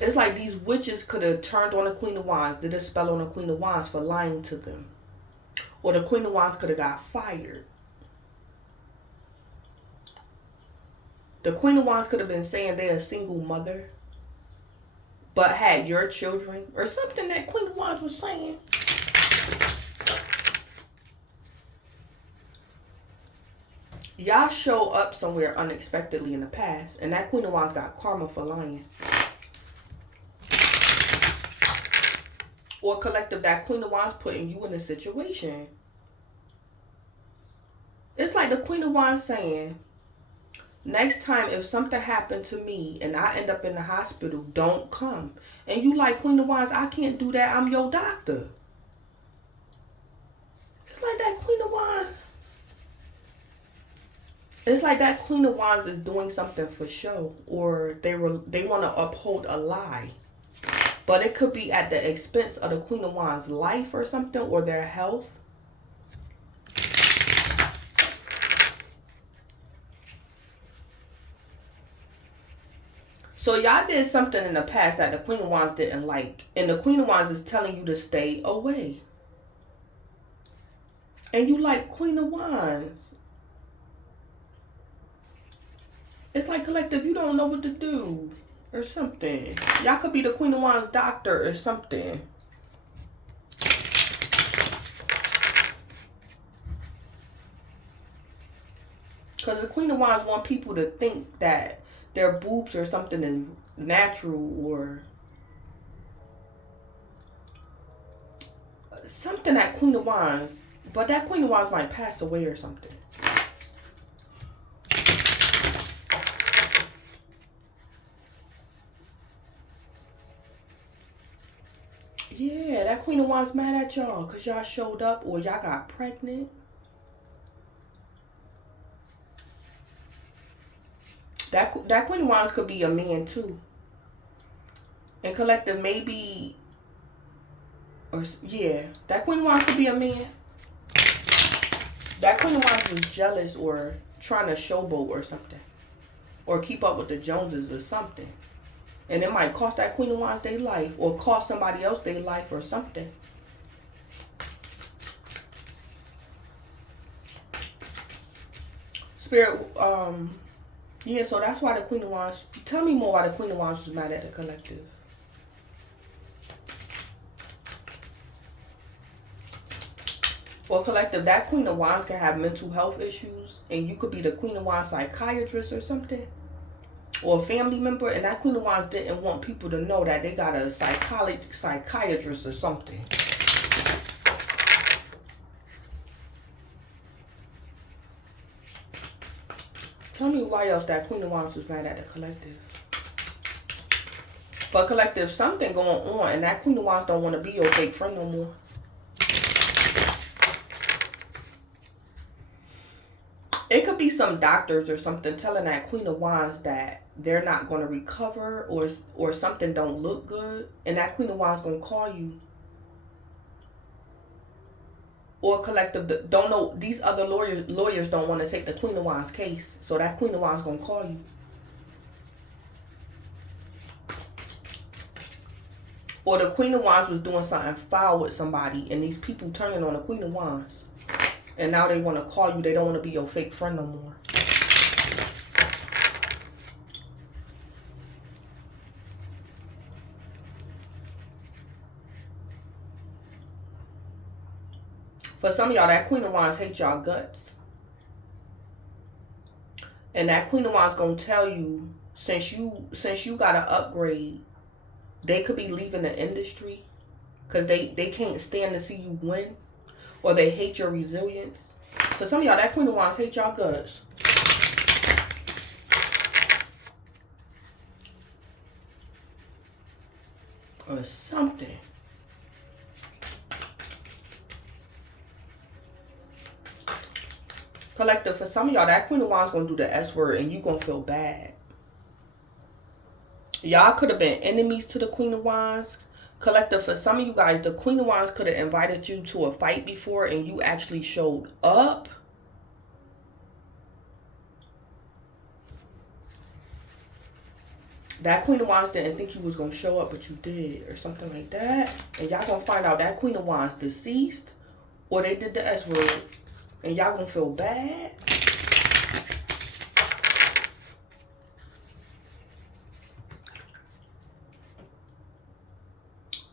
It's like these witches could have turned on the Queen of Wands, did a spell on the Queen of Wands for lying to them. Or the Queen of Wands could have got fired. The Queen of Wands could have been saying they're a single mother, but had your children, or something that Queen of Wands was saying. Y'all show up somewhere unexpectedly in the past, and that Queen of Wands got karma for lying. Or collective, that Queen of Wands putting you in a situation. It's like the Queen of Wands saying, next time if something happened to me and I end up in the hospital, don't come. And you like, Queen of Wands, I can't do that. I'm your doctor. It's like that Queen of Wands. It's like that Queen of Wands is doing something for show. Or they want to uphold a lie. But it could be at the expense of the Queen of Wands' life or something, or their health. So y'all did something in the past that the Queen of Wands didn't like. And the Queen of Wands is telling you to stay away. And you like, Queen of Wands. It's like collective, you don't know what to do. Or something. Y'all could be the Queen of Wands doctor or something. Because the Queen of Wands want people to think that their boobs or something is natural or something that Queen of Wands. But that Queen of Wands might pass away or something. Yeah, that Queen of Wands mad at y'all because y'all showed up or y'all got pregnant. That Queen of Wands could be a man too. And collective, maybe, or yeah, that Queen of Wands could be a man. That Queen of Wands was jealous or trying to showboat or something. Or keep up with the Joneses or something. And it might cost that Queen of Wands their life. Or cost somebody else their life or something. Spirit, Yeah, so that's why the Queen of Wands... Tell me more why the Queen of Wands was mad at the collective. Well, collective, that Queen of Wands can have mental health issues. And you could be the Queen of Wands psychiatrist or something. Or a family member. And that Queen of Wands didn't want people to know that they got a psychiatrist or something. Tell me why else that Queen of Wands was mad at the collective. For collective, something going on, and that Queen of Wands don't want to be your fake friend no more. It could be some doctors or something telling that Queen of Wands that they're not going to recover, or something don't look good, and that Queen of Wands going to call you. Or collective, don't know, these other lawyers don't want to take the Queen of Wands case, so that Queen of Wands going to call you. Or the Queen of Wands was doing something foul with somebody, and these people turning on the Queen of Wands. And now they want to call you. They don't want to be your fake friend no more. For some of y'all, that Queen of Wands hates y'all guts. And that Queen of Wands going to tell you, since you got to upgrade, they could be leaving the industry because they can't stand to see you win, or they hate your resilience. For some of y'all, that Queen of Wands hate y'all guts. Or something. Collective, for some of y'all, that Queen of Wands going to do the S word and you going to feel bad. Y'all could have been enemies to the Queen of Wands. Collective, for some of you guys, the Queen of Wands could have invited you to a fight before and you actually showed up. That Queen of Wands didn't think you was going to show up, but you did, or something like that. And y'all going to find out that Queen of Wands deceased, or they did the S word, and y'all going to feel bad.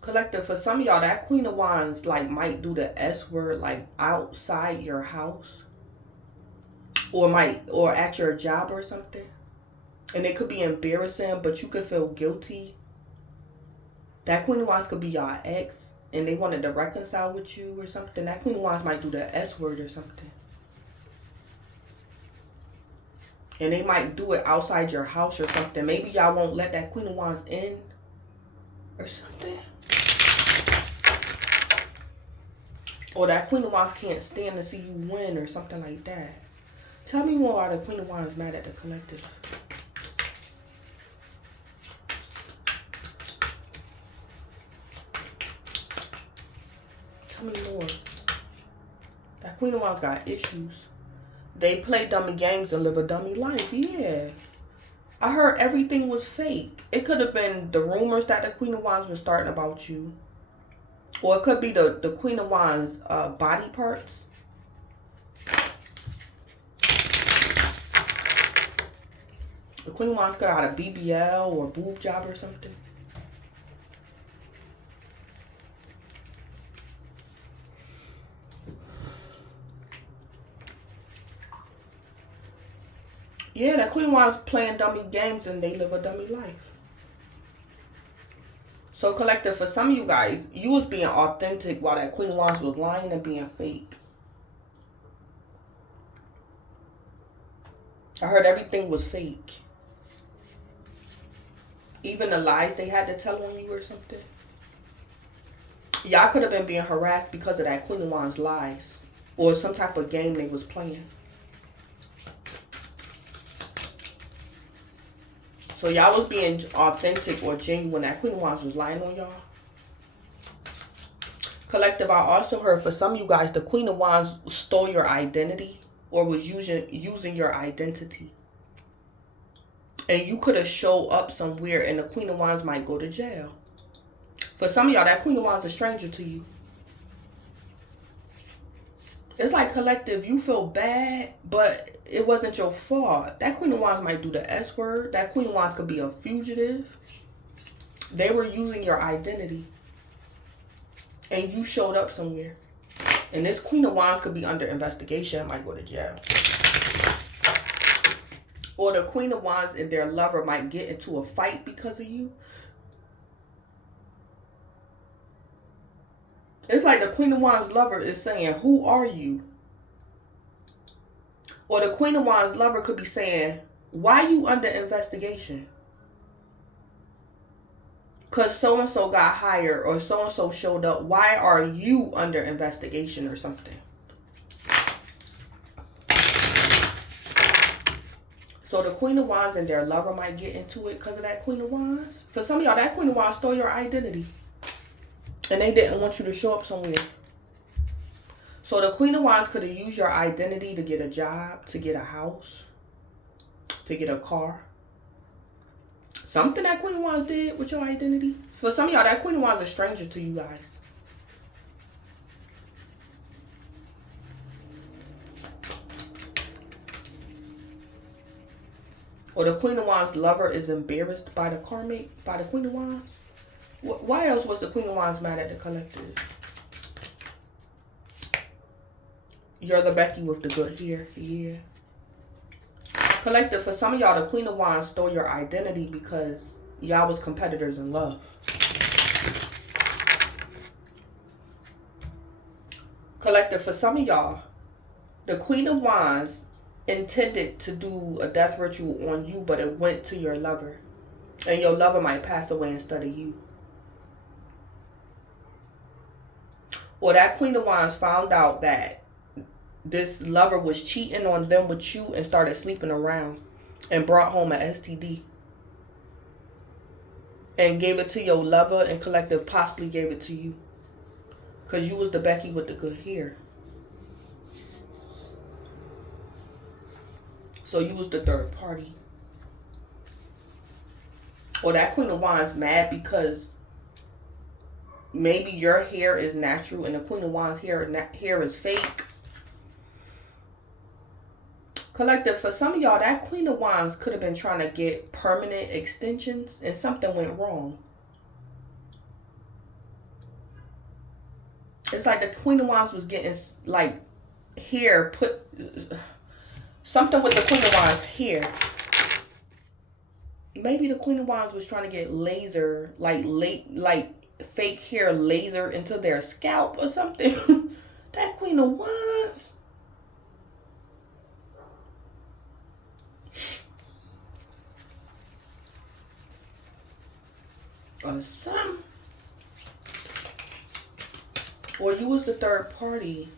Collective, for some of y'all, that Queen of Wands like might do the S word like outside your house, or at your job or something, and it could be embarrassing, but you could feel guilty. That Queen of Wands could be your ex and they wanted to reconcile with you or something. That Queen of Wands might do the S word or something, and they might do it outside your house or something. Maybe y'all won't let that Queen of Wands in or something. Or that Queen of Wands can't stand to see you win or something like that. Tell me more why the Queen of Wands is mad at the collective. Tell me more. That Queen of Wands got issues. They play dummy games and live a dummy life. Yeah. I heard everything was fake. It could have been the rumors that the Queen of Wands was starting about you. Or it could be the Queen of Wands body parts. The Queen of Wands could have had a BBL or a boob job or something. Yeah, that Queen of Wands playing dummy games and they live a dummy life. So collective, for some of you guys, you was being authentic while that Queen of Wands was lying and being fake. I heard everything was fake. Even the lies they had to tell on you or something. Y'all could have been being harassed because of that Queen of Wands lies. Or some type of game they was playing. So y'all was being authentic or genuine. That Queen of Wands was lying on y'all. Collective, I also heard for some of you guys, the Queen of Wands stole your identity or was using your identity. And you could have showed up somewhere and the Queen of Wands might go to jail. For some of y'all, that Queen of Wands is a stranger to you. It's like collective, you feel bad, but it wasn't your fault. That Queen of Wands might do the S word. That Queen of Wands could be a fugitive. They were using your identity. And you showed up somewhere. And this Queen of Wands could be under investigation, might go to jail. Or the Queen of Wands and their lover might get into a fight because of you. It's like the Queen of Wands lover is saying, who are you? Or the Queen of Wands lover could be saying, why you under investigation? Because so-and-so got hired or so-and-so showed up. Why are you under investigation or something? So the Queen of Wands and their lover might get into it because of that Queen of Wands. For some of y'all, that Queen of Wands stole your identity. And they didn't want you to show up somewhere. So the Queen of Wands could have used your identity to get a job, to get a house, to get a car. Something that Queen of Wands did with your identity. For some of y'all, that Queen of Wands is a stranger to you guys. Or the Queen of Wands lover is embarrassed by the karmic, by the Queen of Wands. Why else was the Queen of Wands mad at the collective? You're the Becky with the good hair. Yeah. Collective, for some of y'all, the Queen of Wands stole your identity because y'all was competitors in love. Collective, for some of y'all, the Queen of Wands intended to do a death ritual on you, but it went to your lover. And your lover might pass away instead of you. Or that Queen of Wands found out that this lover was cheating on them with you and started sleeping around and brought home an STD. And gave it to your lover, and collective possibly gave it to you. Because you was the Becky with the good hair. So you was the third party. Or that Queen of Wands mad because maybe your hair is natural and the Queen of Wands hair is fake. Collective, for some of y'all, that Queen of Wands could have been trying to get permanent extensions and something went wrong. It's like the Queen of Wands was getting like hair put... Something with the Queen of Wands hair. Maybe the Queen of Wands was trying to get laser, like fake hair laser into their scalp or something. That Queen of Wands. Or something. Or you was the third party.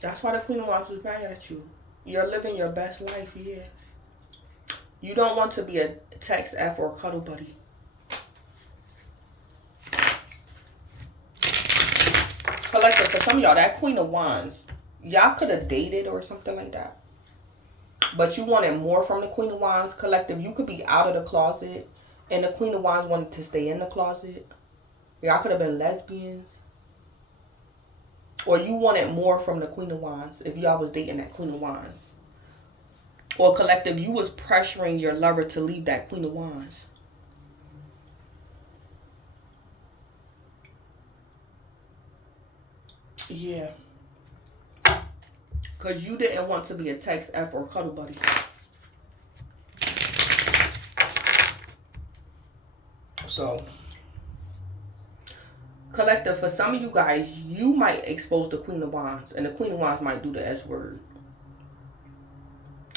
That's why the Queen of Wands was mad at you. You're living your best life, yeah. You don't want to be a text F or a cuddle buddy. Collective, for some of y'all, that Queen of Wands, y'all could have dated or something like that. But you wanted more from the Queen of Wands. Collective, you could be out of the closet and the Queen of Wands wanted to stay in the closet. Y'all could have been lesbians. Or you wanted more from the Queen of Wands if y'all was dating that Queen of Wands. Or collective, you was pressuring your lover to leave that Queen of Wands. Yeah. Because you didn't want to be a text F or cuddle buddy. So... Collective, for some of you guys, you might expose the Queen of Wands. And the Queen of Wands might do the S word.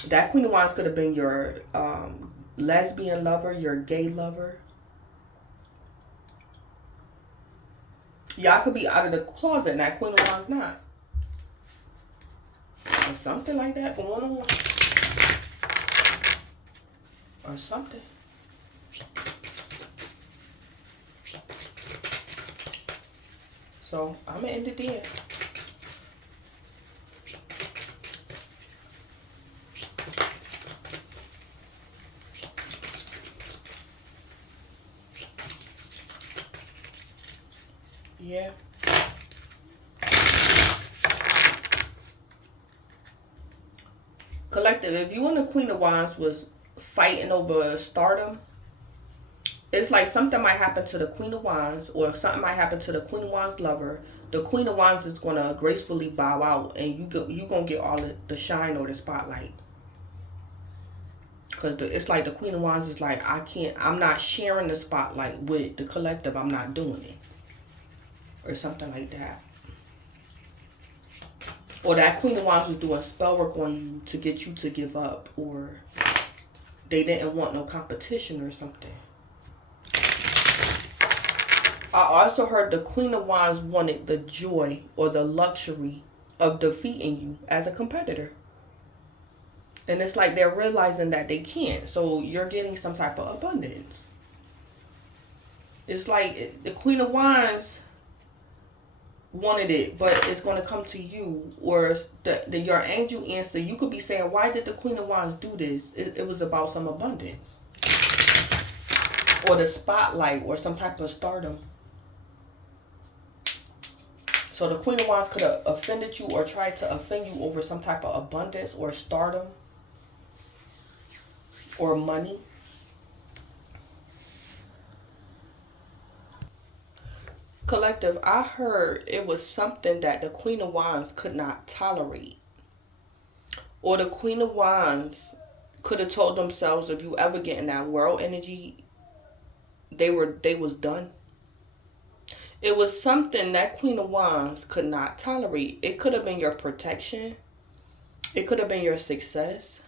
That Queen of Wands could have been your lesbian lover, your gay lover. Y'all could be out of the closet and that Queen of Wands not. Or something like that going on. Or something. So, I'm going to end it there. Yeah. Collective, if you and the Queen of Wands was fighting over stardom, it's like something might happen to the Queen of Wands, or something might happen to the Queen of Wands lover. The Queen of Wands is gonna gracefully bow out, and you gonna get all the shine or the spotlight. Cause it's like the Queen of Wands is like, I'm not sharing the spotlight with the collective. I'm not doing it, or something like that. Or that Queen of Wands was doing spell work on you to get you to give up, or they didn't want no competition or something. I also heard the Queen of Wands wanted the joy or the luxury of defeating you as a competitor. And it's like they're realizing that they can't. So you're getting some type of abundance. It's like the Queen of Wands wanted it, but it's going to come to you. Or your angel answer. You could be saying, why did the Queen of Wands do this? It was about some abundance. Or the spotlight or some type of stardom. So the Queen of Wands could have offended you or tried to offend you over some type of abundance or stardom or money. Collective, I heard it was something that the Queen of Wands could not tolerate. Or the Queen of Wands could have told themselves, if you ever get in that world energy, they was done. It was something that Queen of Wands could not tolerate. It could have been your protection. It could have been your success.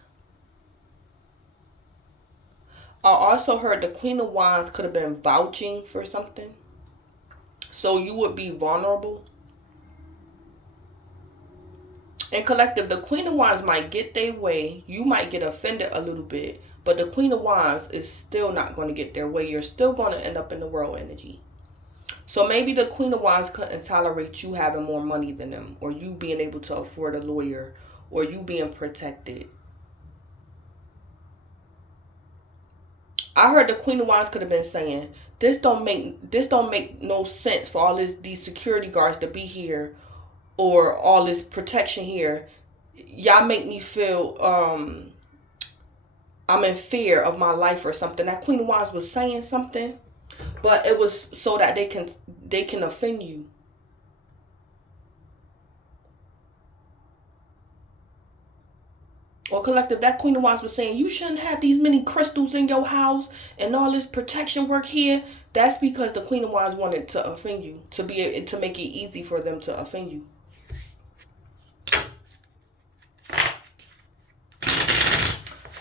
I also heard the Queen of Wands could have been vouching for something. So you would be vulnerable. And collective, the Queen of Wands might get their way. You might get offended a little bit. But the Queen of Wands is still not going to get their way. You're still going to end up in the world energy. So maybe the Queen of Wands couldn't tolerate you having more money than them, or you being able to afford a lawyer, or you being protected. I heard the Queen of Wands could have been saying, this don't make no sense for all these security guards to be here, or all this protection here. Y'all make me feel I'm in fear of my life or something. That Queen of Wands was saying something. But it was so that they can offend you. Or collective, that Queen of Wands was saying, you shouldn't have these many crystals in your house and all this protection work here. That's because the Queen of Wands wanted to offend you, to make it easy for them to offend you.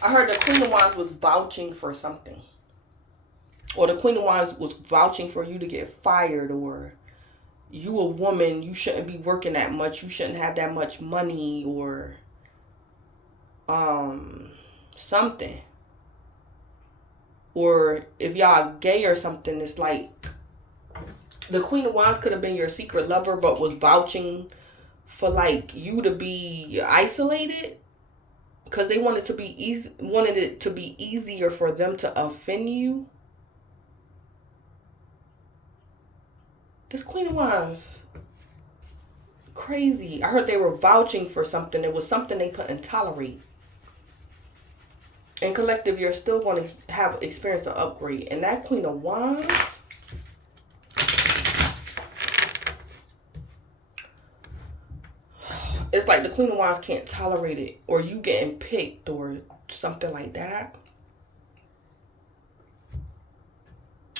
I heard the Queen of Wands was vouching for something. Or the Queen of Wands was vouching for you to get fired, or you a woman, you shouldn't be working that much, you shouldn't have that much money, or something. Or if y'all gay or something, it's like the Queen of Wands could have been your secret lover, but was vouching for like you to be isolated, because they wanted it to be easier for them to offend you. This Queen of Wands, crazy. I heard they were vouching for something. It was something they couldn't tolerate. And collective, you're still going to have experience an upgrade. And that Queen of Wands, it's like the Queen of Wands can't tolerate it, or you getting picked, or something like that.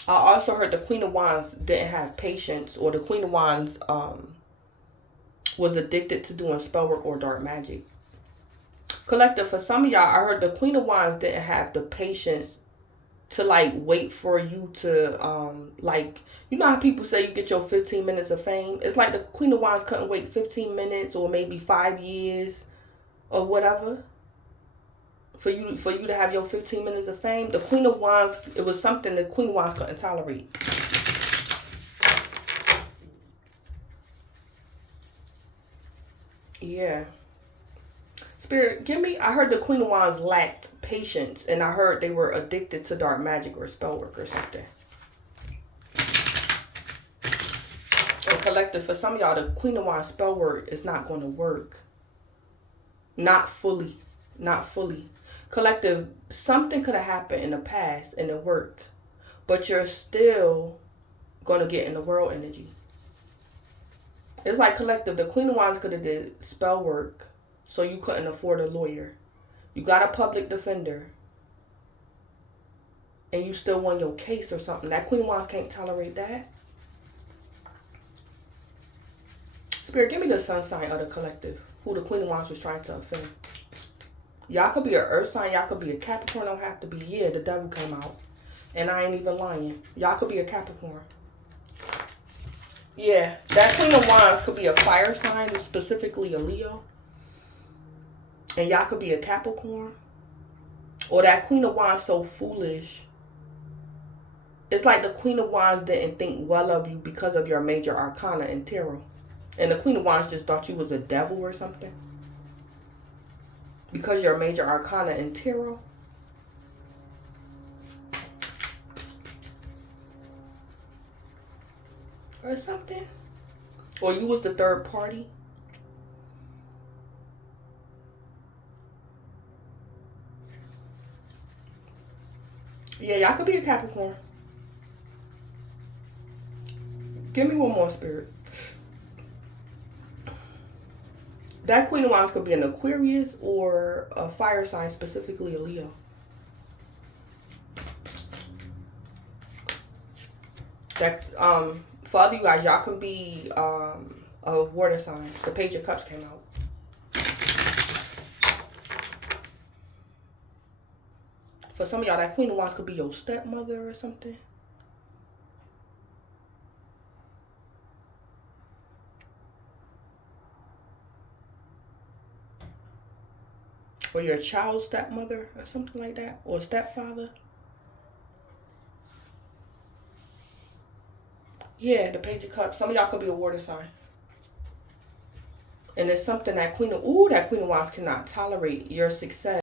I also heard the Queen of Wands didn't have patience, or the Queen of Wands was addicted to doing spell work or dark magic. Collective, for some of y'all, I heard the Queen of Wands didn't have the patience to like wait for you to like, you know how people say you get your 15 minutes of fame? It's like the Queen of Wands couldn't wait 15 minutes or maybe 5 years or whatever for you to have your 15 minutes of fame. The Queen of Wands, it was something the Queen of Wands couldn't tolerate. Yeah. Spirit, give me, I heard the Queen of Wands lacked patience, and I heard they were addicted to dark magic or spell work or something. And collective, for some of y'all, the Queen of Wands spell work is not going to work. Not fully. Not fully. Collective, something could have happened in the past and it worked. But you're still going to get in the world energy. It's like collective, the Queen of Wands could have did spell work, so you couldn't afford a lawyer. You got a public defender, and you still won your case or something. That Queen of Wands can't tolerate that. Spirit, give me the sun sign of the collective, who the Queen of Wands was trying to offend. Y'all could be an earth sign, y'all could be a Capricorn, don't have to be. Yeah, the devil came out. And I ain't even lying. Y'all could be a Capricorn. Yeah, that Queen of Wands could be a fire sign, specifically a Leo. And y'all could be a Capricorn. Or that Queen of Wands so foolish. It's like the Queen of Wands didn't think well of you because of your major arcana in tarot. And the Queen of Wands just thought you was a devil or something. Because your major arcana in tarot. Or something. Or you was the third party. Yeah, y'all could be a Capricorn. Give me one more, Spirit. That Queen of Wands could be an Aquarius or a fire sign, specifically a Leo. That for other you guys, y'all can be a water sign. The Page of Cups came out. For some of y'all, that Queen of Wands could be your stepmother or something. Or your child's stepmother or something like that. Or stepfather. Yeah, the Page of Cups. Some of y'all could be a water sign. And it's something that Queen of Wands cannot tolerate your success.